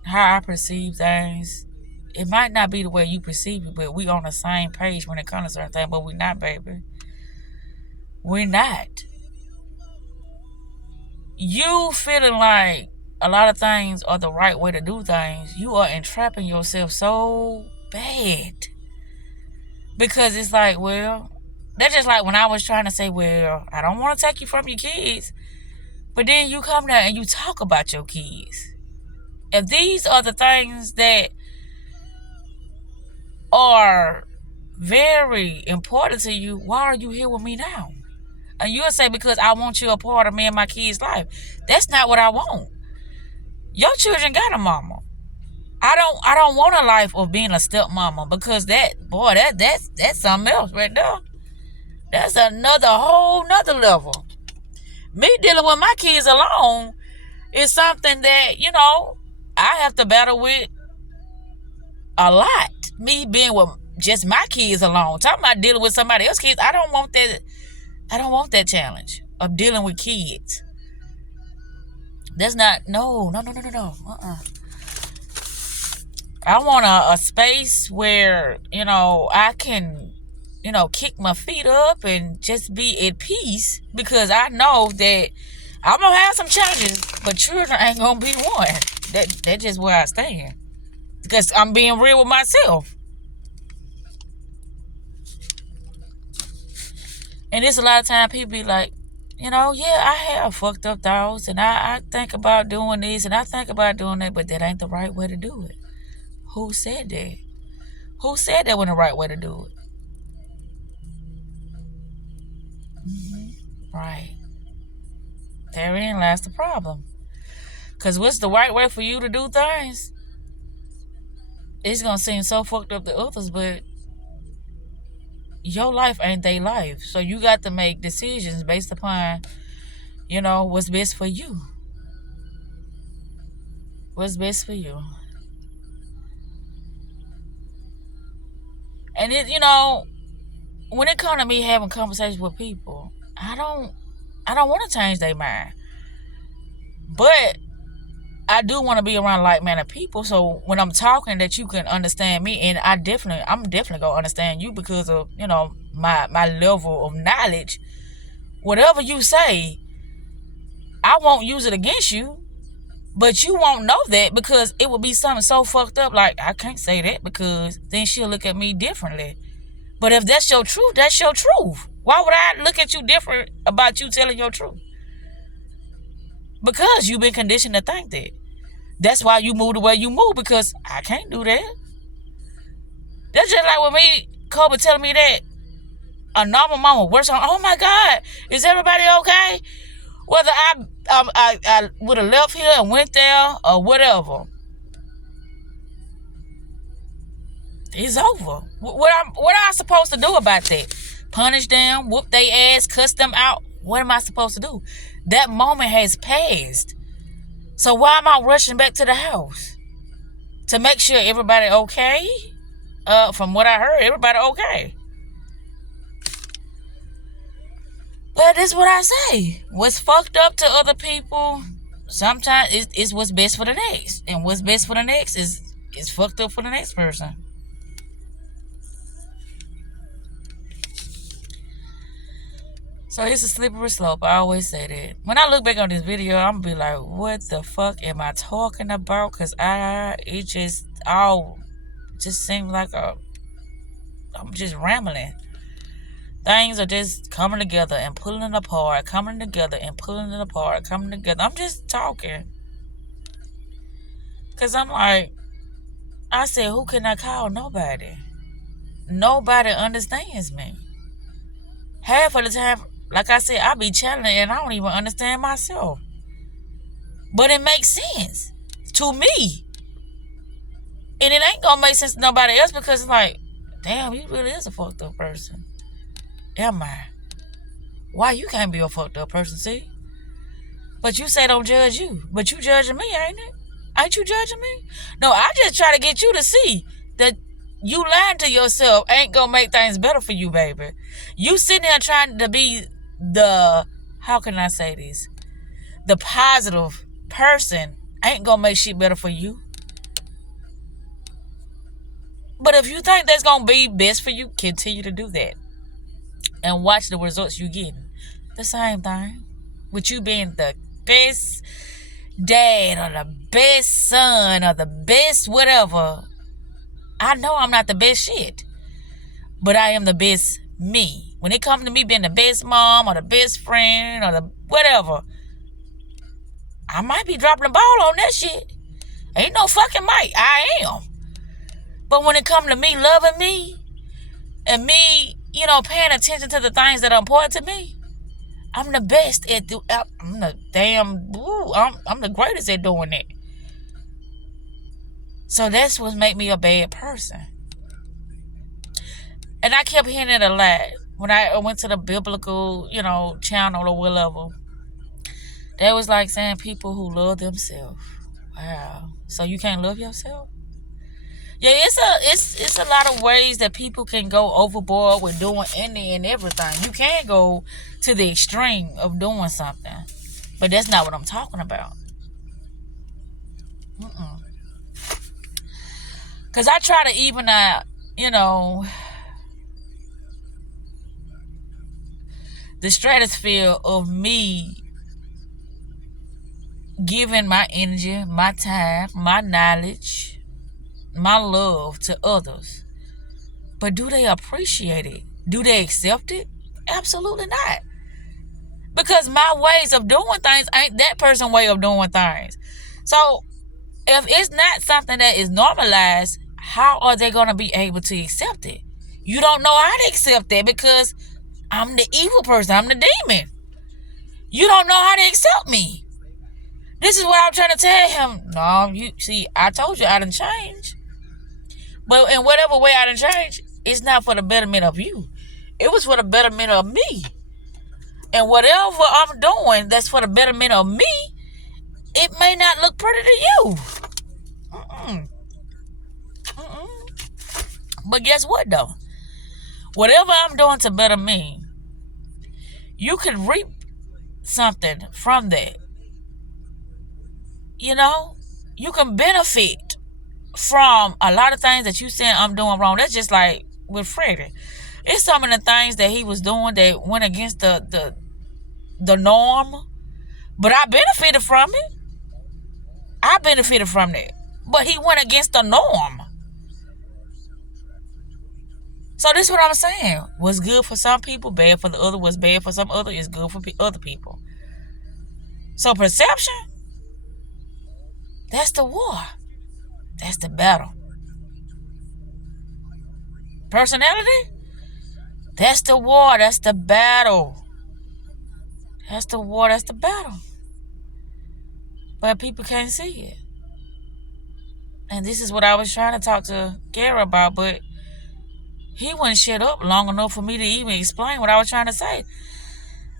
how I perceive things. It might not be the way you perceive it, but we on the same page when it comes to certain things. But we're not, baby. We're not. You feeling like a lot of things are the right way to do things, you are entrapping yourself so bad. Because it's like, well, that's just like when I was trying to say, well, I don't want to take you from your kids. But then you come down and you talk about your kids. If these are the things that are very important to you, why are you here with me now? And you'll say, because I want you a part of me and my kids' life. That's not what I want. Your children got a mama. I don't want a life of being a stepmama, because that's something else right there. That's whole nother level. Me dealing with my kids alone is something that, I have to battle with a lot. Me being with just my kids alone. Talking about dealing with somebody else's kids, I don't want that challenge of dealing with kids. That's not, no. I want a space where, I can, kick my feet up and just be at peace, because I know that I'm going to have some challenges, but children ain't going to be one. That's just where I stand. Because I'm being real with myself. And there's a lot of time people be like, I have fucked up thoughts, and I think about doing this, and I think about doing that, but that ain't the right way to do it. Who said that? Who said that was the right way to do it? Right. Therein lies the problem. Because what's the right way for you to do things? It's going to seem so fucked up to others, but your life ain't their life. So you got to make decisions based upon, what's best for you. What's best for you. And it, when it comes to me having conversations with people, I don't want to change their mind. But I do want to be around like-minded people, so when I'm talking, that you can understand me, and I'm definitely gonna understand you because of, my level of knowledge. Whatever you say, I won't use it against you, but you won't know that, because it would be something so fucked up, like, I can't say that, because then she'll look at me differently. But if that's your truth, that's your truth. Why would I look at you different about you telling your truth? Because you've been conditioned to think that. That's why you move the way you move, because I can't do that. That's just like with me, Kobe telling me that a normal mama works on, oh my God, is everybody okay? Whether I would have left here and went there or whatever, it's over. What am I supposed to do about that? Punish them, whoop their ass, cuss them out? What am I supposed to do? That moment has passed. So why am I rushing back to the house? To make sure everybody okay? From what I heard, everybody okay. But that's what I say. What's fucked up to other people, sometimes it's what's best for the next. And what's best for the next is fucked up for the next person. So it's a slippery slope. I always say that. When I look back on this video, I'm going to be like, what the fuck am I talking about? Because it just seems like I'm just rambling. Things are just coming together and pulling it apart, coming together and pulling it apart, coming together. I'm just talking. Because I'm like, I said, who can I call? Nobody. Nobody understands me. Half of the time, like I said, I be challenging and I don't even understand myself. But it makes sense to me. And it ain't gonna make sense to nobody else, because it's like, damn, you really is a fucked up person. Am I? Why you can't be a fucked up person, see? But you say don't judge you. But you judging me, ain't it? Ain't you judging me? No, I just try to get you to see that you lying to yourself ain't gonna make things better for you, baby. You sitting there trying to be how can I say this? The positive person ain't gonna make shit better for you. But if you think that's gonna be best for you, continue to do that. And watch the results you get. The same thing. With you being the best dad or the best son or the best whatever. I know I'm not the best shit. But I am the best me. When it comes to me being the best mom or the best friend or the whatever, I might be dropping the ball on that shit. Ain't no fucking might. I am. But when it comes to me loving me and me, paying attention to the things that are important to me, I'm the best at I'm the greatest at doing that. So that's what make me a bad person. And I kept hearing it a lot when I went to the biblical, channel or whatever. They was like saying people who love themselves. Wow. So you can't love yourself? Yeah, it's a lot of ways that people can go overboard with doing any and everything. You can go to the extreme of doing something, but that's not what I'm talking about. Because I try to even out, the stratosphere of me giving my energy, my time, my knowledge, my love to others. But do they appreciate it? Do they accept it? Absolutely not. Because my ways of doing things ain't that person's way of doing things. So if it's not something that is normalized, how are they going to be able to accept it? You don't know how to accept that because I'm the evil person. I'm the demon. You don't know how to accept me. This is what I'm trying to tell him. No, I told you I done changed. But in whatever way I done changed, it's not for the betterment of you. It was for the betterment of me. And whatever I'm doing that's for the betterment of me, it may not look pretty to you. But guess what, though? Whatever I'm doing to better me, you can reap something from that. You can benefit from a lot of things that you saying I'm doing wrong. That's just like with Freddie. It's some of the things that he was doing that went against the norm. But I benefited from it. I benefited from that. But he went against the norm. So this is what I'm saying. What's good for some people, bad for the other. What's bad for some other is good for other people. So perception, that's the war. That's the battle. Personality, that's the war. That's the battle. That's the war. That's the battle. But people can't see it. And this is what I was trying to talk to Gary about, but he wouldn't shut up long enough for me to even explain what I was trying to say.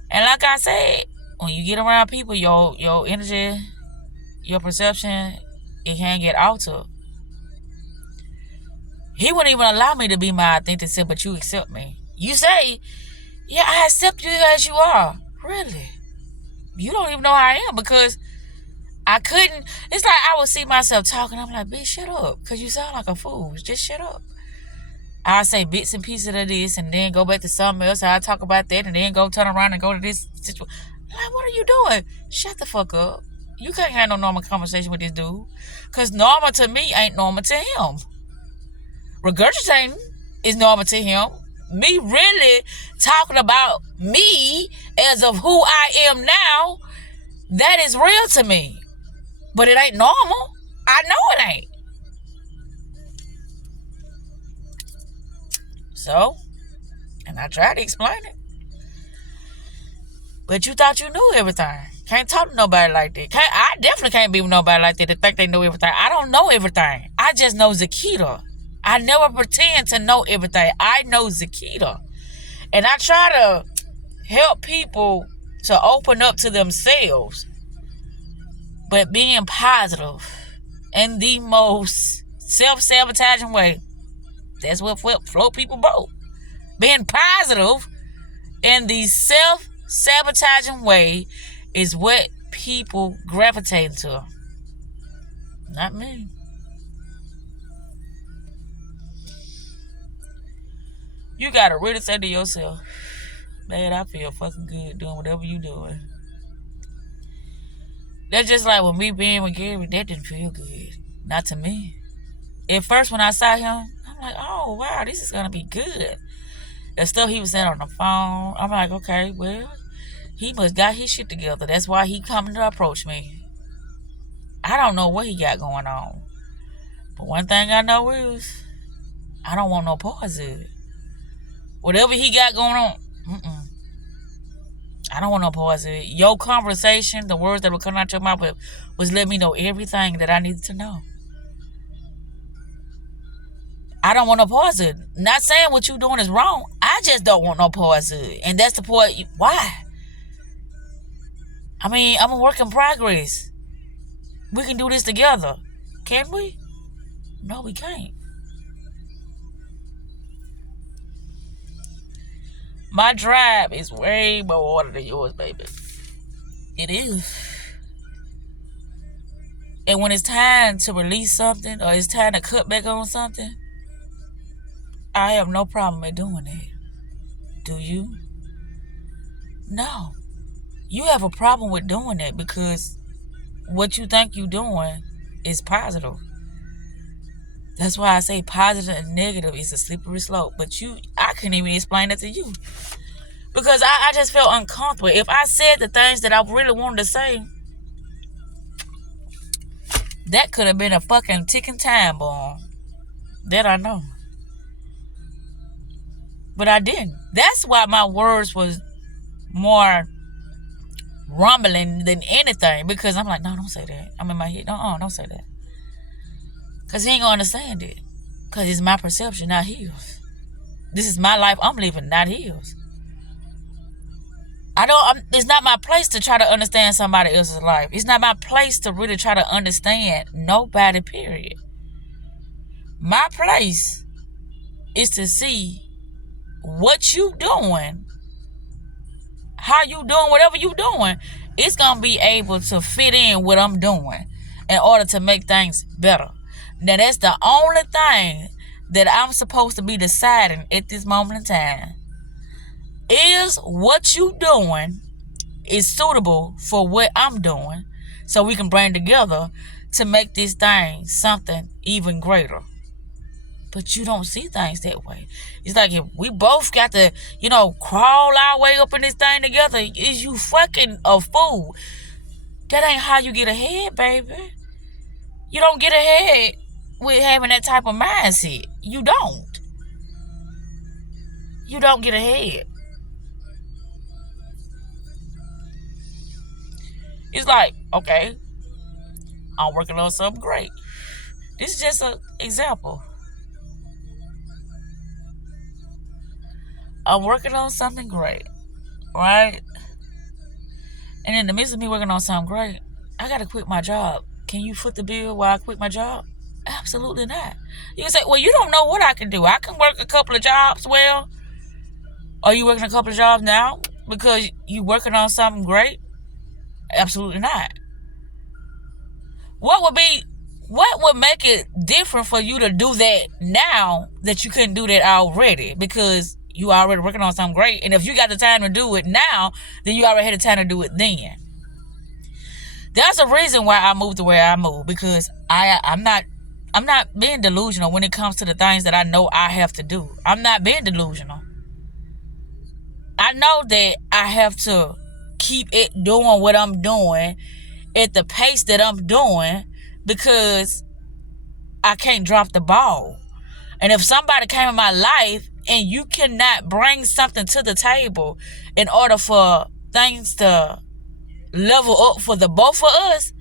And like I said, when you get around people, your energy, your perception, it can get altered. He wouldn't even allow me to be my authentic self, but you accept me. You say, yeah, I accept you as you are. Really? You don't even know how I am because I couldn't. It's like I would see myself talking. I'm like, bitch, shut up. Because you sound like a fool. Just shut up. I say bits and pieces of this and then go back to something else. I talk about that and then go turn around and go to this situation. Like, what are you doing? Shut the fuck up. You can't have no normal conversation with this dude. Because normal to me ain't normal to him. Regurgitating is normal to him. Me really talking about me as of who I am now, that is real to me. But it ain't normal. I know it ain't. So, and I tried to explain it. But you thought you knew everything. Can't talk to nobody like that. I definitely can't be with nobody like that to think they know everything. I don't know everything. I just know Zakita. I never pretend to know everything. I know Zakita. And I try to help people to open up to themselves, but being positive in the most self-sabotaging way. That's what float people boat. Being positive in the self-sabotaging way is what people gravitate to. Not me. You gotta really say to yourself, man, I feel fucking good doing whatever you doing. That's just like with me being with Gary, that didn't feel good. Not to me. At first when I saw him, I'm like, oh wow, this is gonna be good. The stuff he was saying on the phone, I'm like, okay, well, he must got his shit together. That's why he coming to approach me. I don't know what he got going on. But one thing I know is, I don't want no parts of it. Whatever he got going on, I don't want no parts of it. Your conversation, the words that were coming out your mouth was letting me know everything that I needed to know. I don't want no parts of it. Not saying what you doing is wrong. I just don't want no parts of it. And that's the point. Why? I mean, I'm a work in progress. We can do this together. Can we? No, we can't. My drive is way more water than yours, baby. It is. And when it's time to release something or it's time to cut back on something, I have no problem with doing it. Do you? No. You have a problem with doing it because what you think you're doing is positive. That's why I say positive and negative is a slippery slope. But I couldn't even explain that to you. Because I just felt uncomfortable. If I said the things that I really wanted to say, that could have been a fucking ticking time bomb. That I know. But I didn't. That's why my words was more rumbling than anything. Because I'm like, no, don't say that. I'm in my head. Don't say that. Because he ain't going to understand it. Because it's my perception, not his. This is my life I'm living, not his. It's not my place to try to understand somebody else's life. It's not my place to really try to understand nobody, period. My place is to see what you doing, how you doing, whatever you doing, it's going to be able to fit in what I'm doing in order to make things better. Now, that's the only thing that I'm supposed to be deciding at this moment in time. Is what you doing is suitable for what I'm doing so we can bring together to make this thing something even greater. But you don't see things that way. It's like if we both got to, crawl our way up in this thing together, is you fucking a fool. That ain't how you get ahead, baby. You don't get ahead with having that type of mindset. You don't. You don't get ahead. It's like, okay, I'm working on something great. This is just an example. I'm working on something great, right? And in the midst of me working on something great, I got to quit my job. Can you foot the bill while I quit my job? Absolutely not. You can say, well, you don't know what I can do. I can work a couple of jobs. Well, are you working a couple of jobs now because you working on something great? Absolutely not. What would make it different for you to do that now that you couldn't do that already? Because you already working on something great. And if you got the time to do it now, then you already had the time to do it then. That's the reason why I moved the way I moved. Because I'm not being delusional when it comes to the things that I know I have to do. I'm not being delusional. I know that I have to keep it doing what I'm doing at the pace that I'm doing because I can't drop the ball. And if somebody came in my life and you cannot bring something to the table in order for things to level up for the both of us,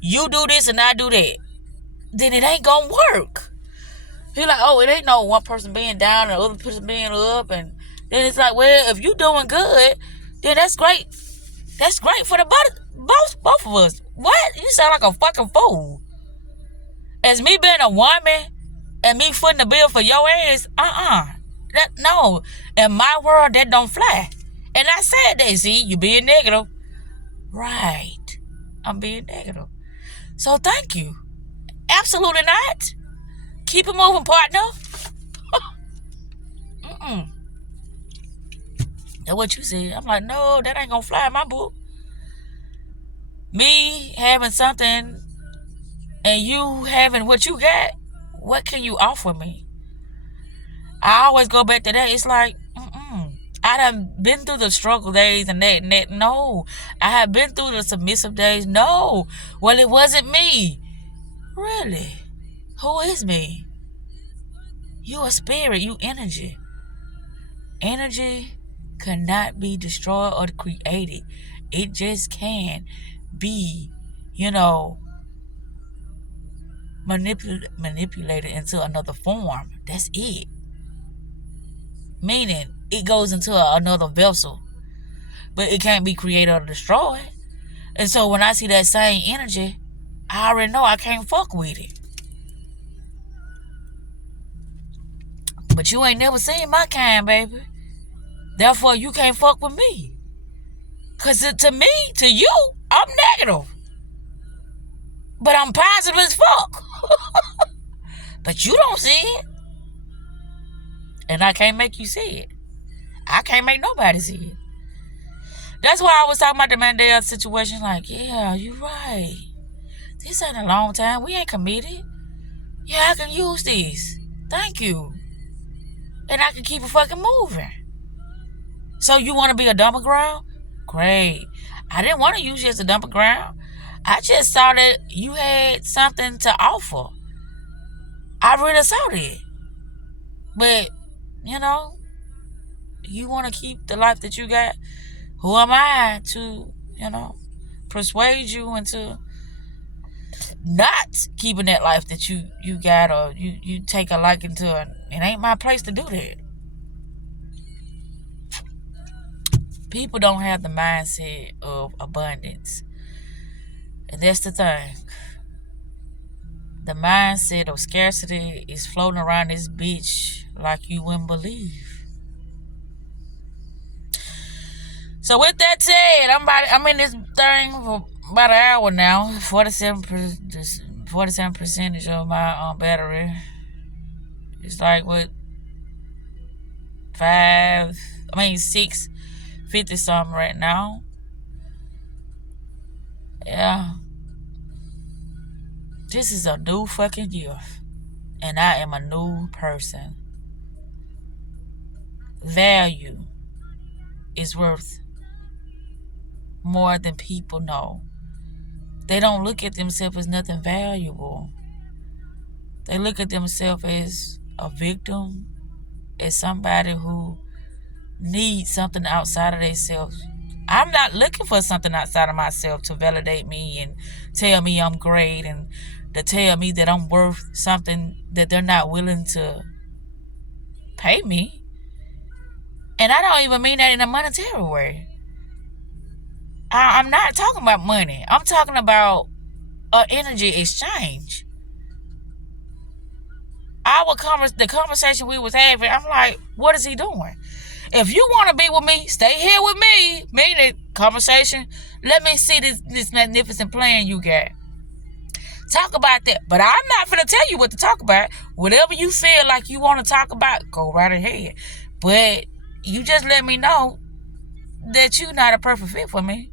you do this and I do that, then it ain't gonna work. You're like, oh, it ain't no one person being down and the other person being up. And then it's like, well, if you doing good, then that's great. That's great for the both of us. What? You sound like a fucking fool. As me being a woman and me footing the bill for your ass, no. In my world, that don't fly. And I said that, see, you being negative. Right. I'm being negative. So thank you. Absolutely not. Keep it moving, partner. That's what you said. I'm like, no, that ain't gonna fly in my book. Me having something and you having what you got, what can you offer me? I always go back to that. It's like, I done been through the struggle days and that. No. I have been through the submissive days. No. Well, it wasn't me. Really? Who is me? You a spirit. You energy. Energy cannot be destroyed or created. It just can be, manipulated into another form. That's it. Meaning, it goes into another vessel. But it can't be created or destroyed. And so when I see that same energy, I already know I can't fuck with it. But you ain't never seen my kind, baby. Therefore, you can't fuck with me. Because to me, to you, I'm negative. But I'm positive as fuck. But you don't see it. And I can't make you see it. I can't make nobody see it. That's why I was talking about the Mandela situation. Like, yeah, you right. This ain't a long time. We ain't committed. Yeah, I can use this. Thank you. And I can keep it fucking moving. So you want to be a dumping ground? Great. I didn't want to use you as a dumping ground. I just saw that you had something to offer. I really saw that. But, you want to keep the life that you got. Who am I to, persuade you into not keeping that life that you got, or you take a liking to it? It ain't my place to do that. People don't have the mindset of abundance. And that's the thing. The mindset of scarcity is floating around this bitch like you wouldn't believe. So with that said, I'm in this thing for about an hour now. 47% of my battery. It's like what 6:50 something right now. Yeah. This is a new fucking year. And I am a new person. Value is worth more than people know. They don't look at themselves as nothing valuable. They look at themselves as a victim, as somebody who needs something outside of themselves. I'm not looking for something outside of myself to validate me and tell me I'm great and to tell me that I'm worth something that they're not willing to pay me. And I don't even mean that in a monetary way. I'm not talking about money. I'm talking about an energy exchange. The conversation we was having, I'm like, what is he doing? If you want to be with me, stay here with me. Meaning, conversation, let me see this magnificent plan you got. Talk about that. But I'm not going to tell you what to talk about. Whatever you feel like you want to talk about, go right ahead. But you just let me know that you're not a perfect fit for me.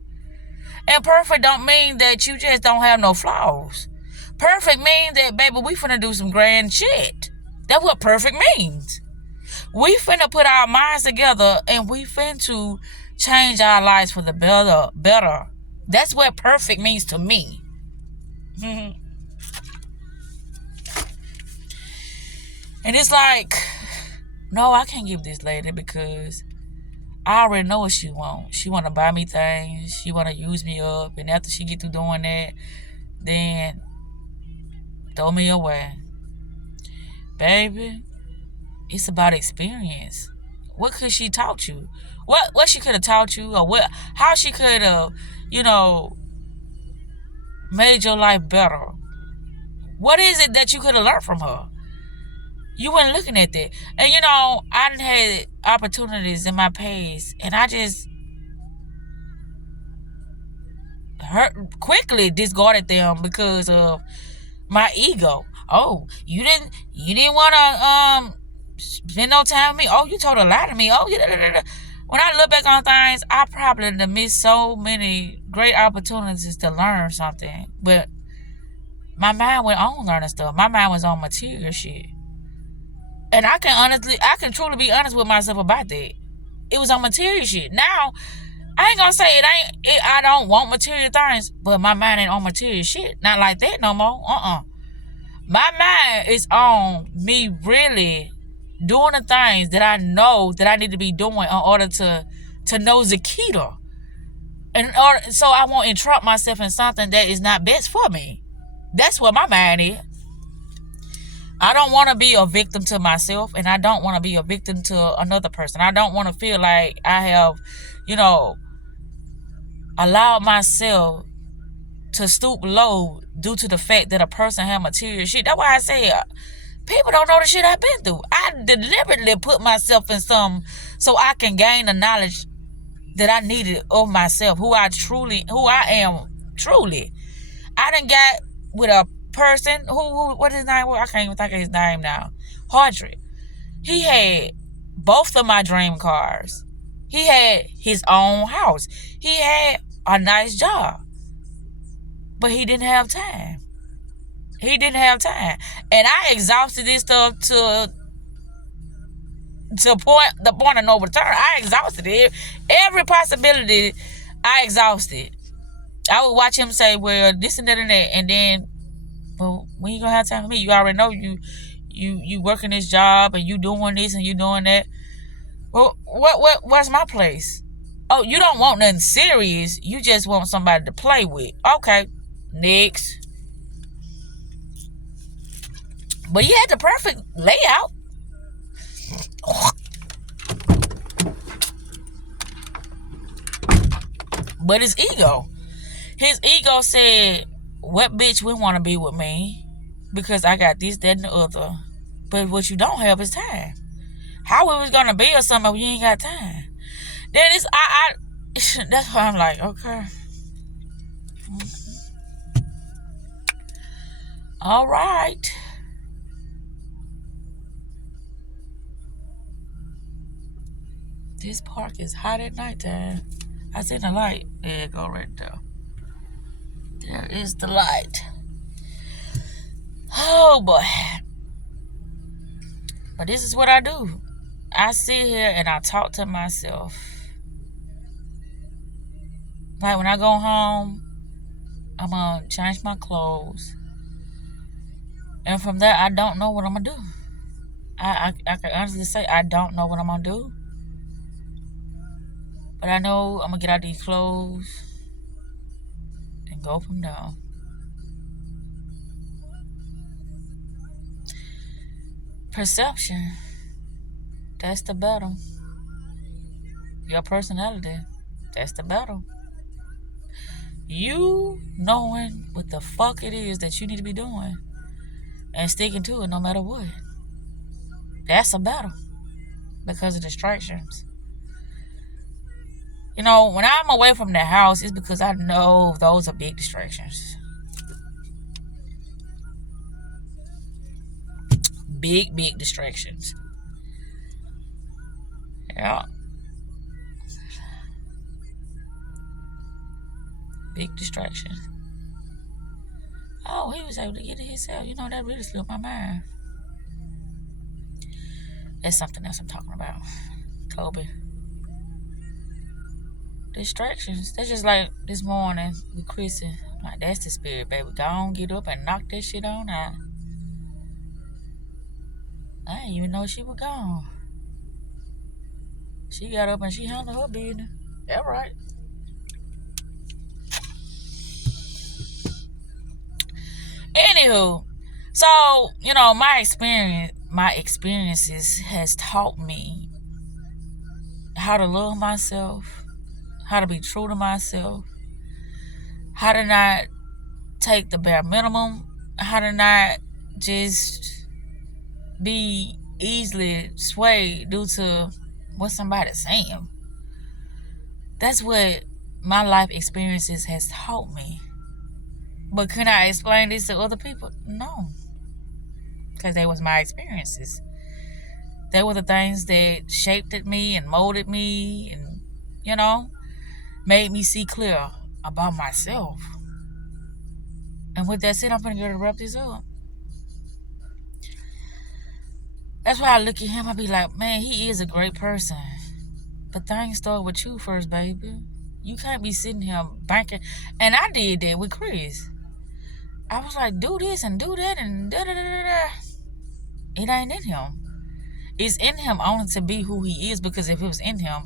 And perfect don't mean that you just don't have no flaws. Perfect means that, baby, we finna do some grand shit. That's what perfect means. We finna put our minds together and we finna change our lives for the better. That's what perfect means to me. And it's like, no, I can't give this lady because I already know what she wants. She want to buy me things. She want to use me up. And after she get through doing that, then throw me away. Baby, it's about experience. What could she taught you? What she could have taught you, or how she could have, you know, made your life better? What is it that you could have learned from her? You weren't looking at that. And you know, I done had opportunities in my past, and I just quickly discarded them because of my ego. Oh, you didn't want to spend no time with me. Oh, you told a lie to me. Oh, yeah. When I look back on things, I probably missed so many great opportunities to learn something. But my mind went on learning stuff. My mind was on material shit. And I can truly be honest with myself about that. It was on material shit. Now, I ain't gonna say I don't want material things, but my mind ain't on material shit. Not like that no more. My mind is on me really doing the things that I know that I need to be doing in order to know Zakita. So I won't entrap myself in something that is not best for me. That's what my mind is. I don't want to be a victim to myself, and I don't want to be a victim to another person. I don't want to feel like I have, allowed myself to stoop low due to the fact that a person had material shit. That's why I say people don't know the shit I've been through. I deliberately put myself in some so I can gain the knowledge that I needed of myself, who I am truly. I done got with a person who what his name was? I can't even think of his name now. Hardrick. He had both of my dream cars. He had his own house. He had a nice job. But he didn't have time. And I exhausted this stuff to the point of no return. I exhausted it. Every possibility I exhausted. I would watch him say, well, this and that and that, and then, well, when you gonna have time for me? You already know you working this job and you doing this and you doing that. Well, what's my place? Oh, you don't want nothing serious. You just want somebody to play with. Okay, next. But he had the perfect layout. But his ego said, what bitch would want to be with me? Because I got this, that, and the other. But what you don't have is time. How we was going to build something if you ain't got time? Then that's why I'm like, okay. All right. This park is hot at nighttime. I seen the light. There it go right there. There is the light. Oh boy. But this is what I do. I sit here and I talk to myself. Like when I go home, I'm gonna change my clothes. And from there, I don't know what I'm gonna do. I can honestly say I don't know what I'm gonna do. But I know I'm gonna get out these clothes and go from there. Perception. That's the battle. Your personality. That's the battle. You knowing what the fuck it is that you need to be doing and sticking to it no matter what. That's a battle because of distractions. When I'm away from the house, it's because I know those are big distractions. Big distractions. Yeah. Big distractions. Oh, he was able to get it himself. That really slipped my mind. That's something else I'm talking about. Kobe. Distractions. That's just like this morning with Chrissy. I'm like, that's the spirit, baby. Go on, get up and knock that shit on out. I didn't even know she was gone. She got up and she handled her business. All right. Anywho, so my experiences has taught me how to love myself, how to be true to myself, how to not take the bare minimum, how to not just be easily swayed due to what somebody's saying. That's what my life experiences has taught me. But can I explain this to other people? No. Because they was my experiences. They were the things that shaped me and molded me and, made me see clear about myself. And with that said, I'm going to go to wrap this up. That's why I look at him, I be like, man, he is a great person. But things start with you first, baby. You can't be sitting here banking. And I did that with Chris. I was like, do this and do that and da-da-da-da-da. It ain't in him. It's in him only to be who he is, because if it was in him,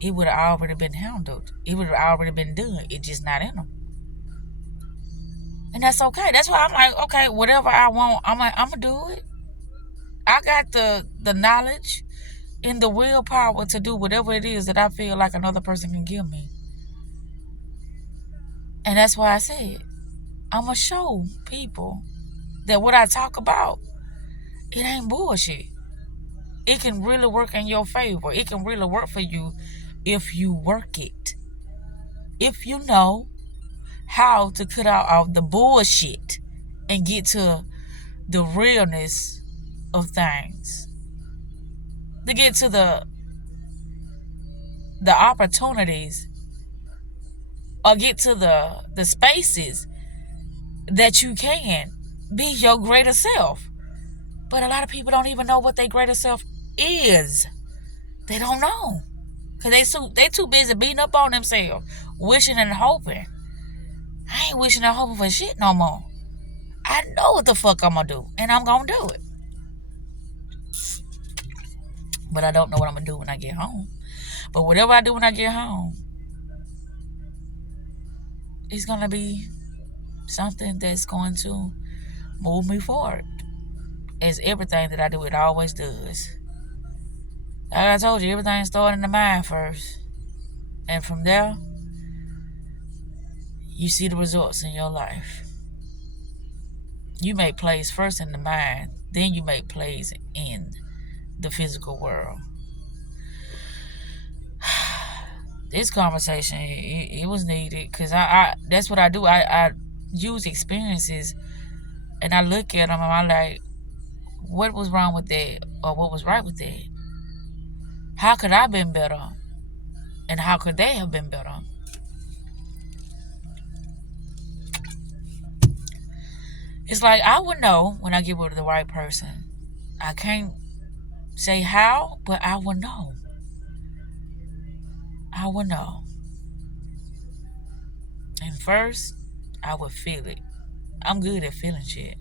it would have already been handled. It would have already been done. It's just not in him. And that's okay. That's why I'm like, okay, whatever I want, I'm going to do it. I got the knowledge and the willpower to do whatever it is that I feel like another person can give me. And that's why I said, I'm going to show people that what I talk about, it ain't bullshit. It can really work in your favor. It can really work for you if you work it. If you know how to cut out all the bullshit and get to the realness of things. To get to the opportunities, or get to the spaces that you can be your greater self. But a lot of people don't even know what their greater self is. They don't know. Because they too busy beating up on themselves, wishing and hoping. I ain't wishing and hoping for shit no more. I know what the fuck I'm going to do, and I'm going to do it. But I don't know what I'm going to do when I get home. But whatever I do when I get home, it's going to be something that's going to move me forward. As everything that I do, it always does. Like I told you, everything starts in the mind first. And from there, you see the results in your life. You make plays first in the mind, then you make plays in the physical world. This conversation, it was needed, because I that's what I do. I use experiences, and I look at them and I'm like, what was wrong with that, or what was right with that? How could I have been better, and how could they have been better? It's like I would know when I get with the right person. I can't say how, but I would know. I would know. And first, I would feel it. I'm good at feeling shit.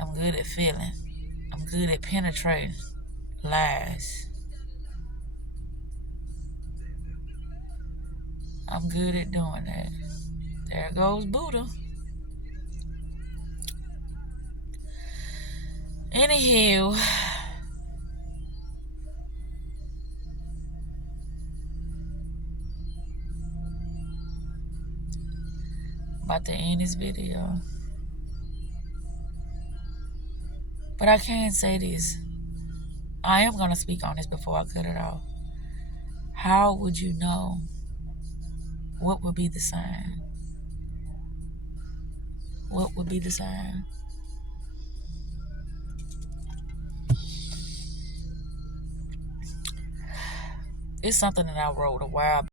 I'm good at feeling. I'm good at penetrating lies. I'm good at doing that. There goes Buddha. Anywho, about to end this video. But I can say this. I am going to speak on this before I cut it off. How would you know? What would be the sign? What would be the sign? It's something that I wrote a while back.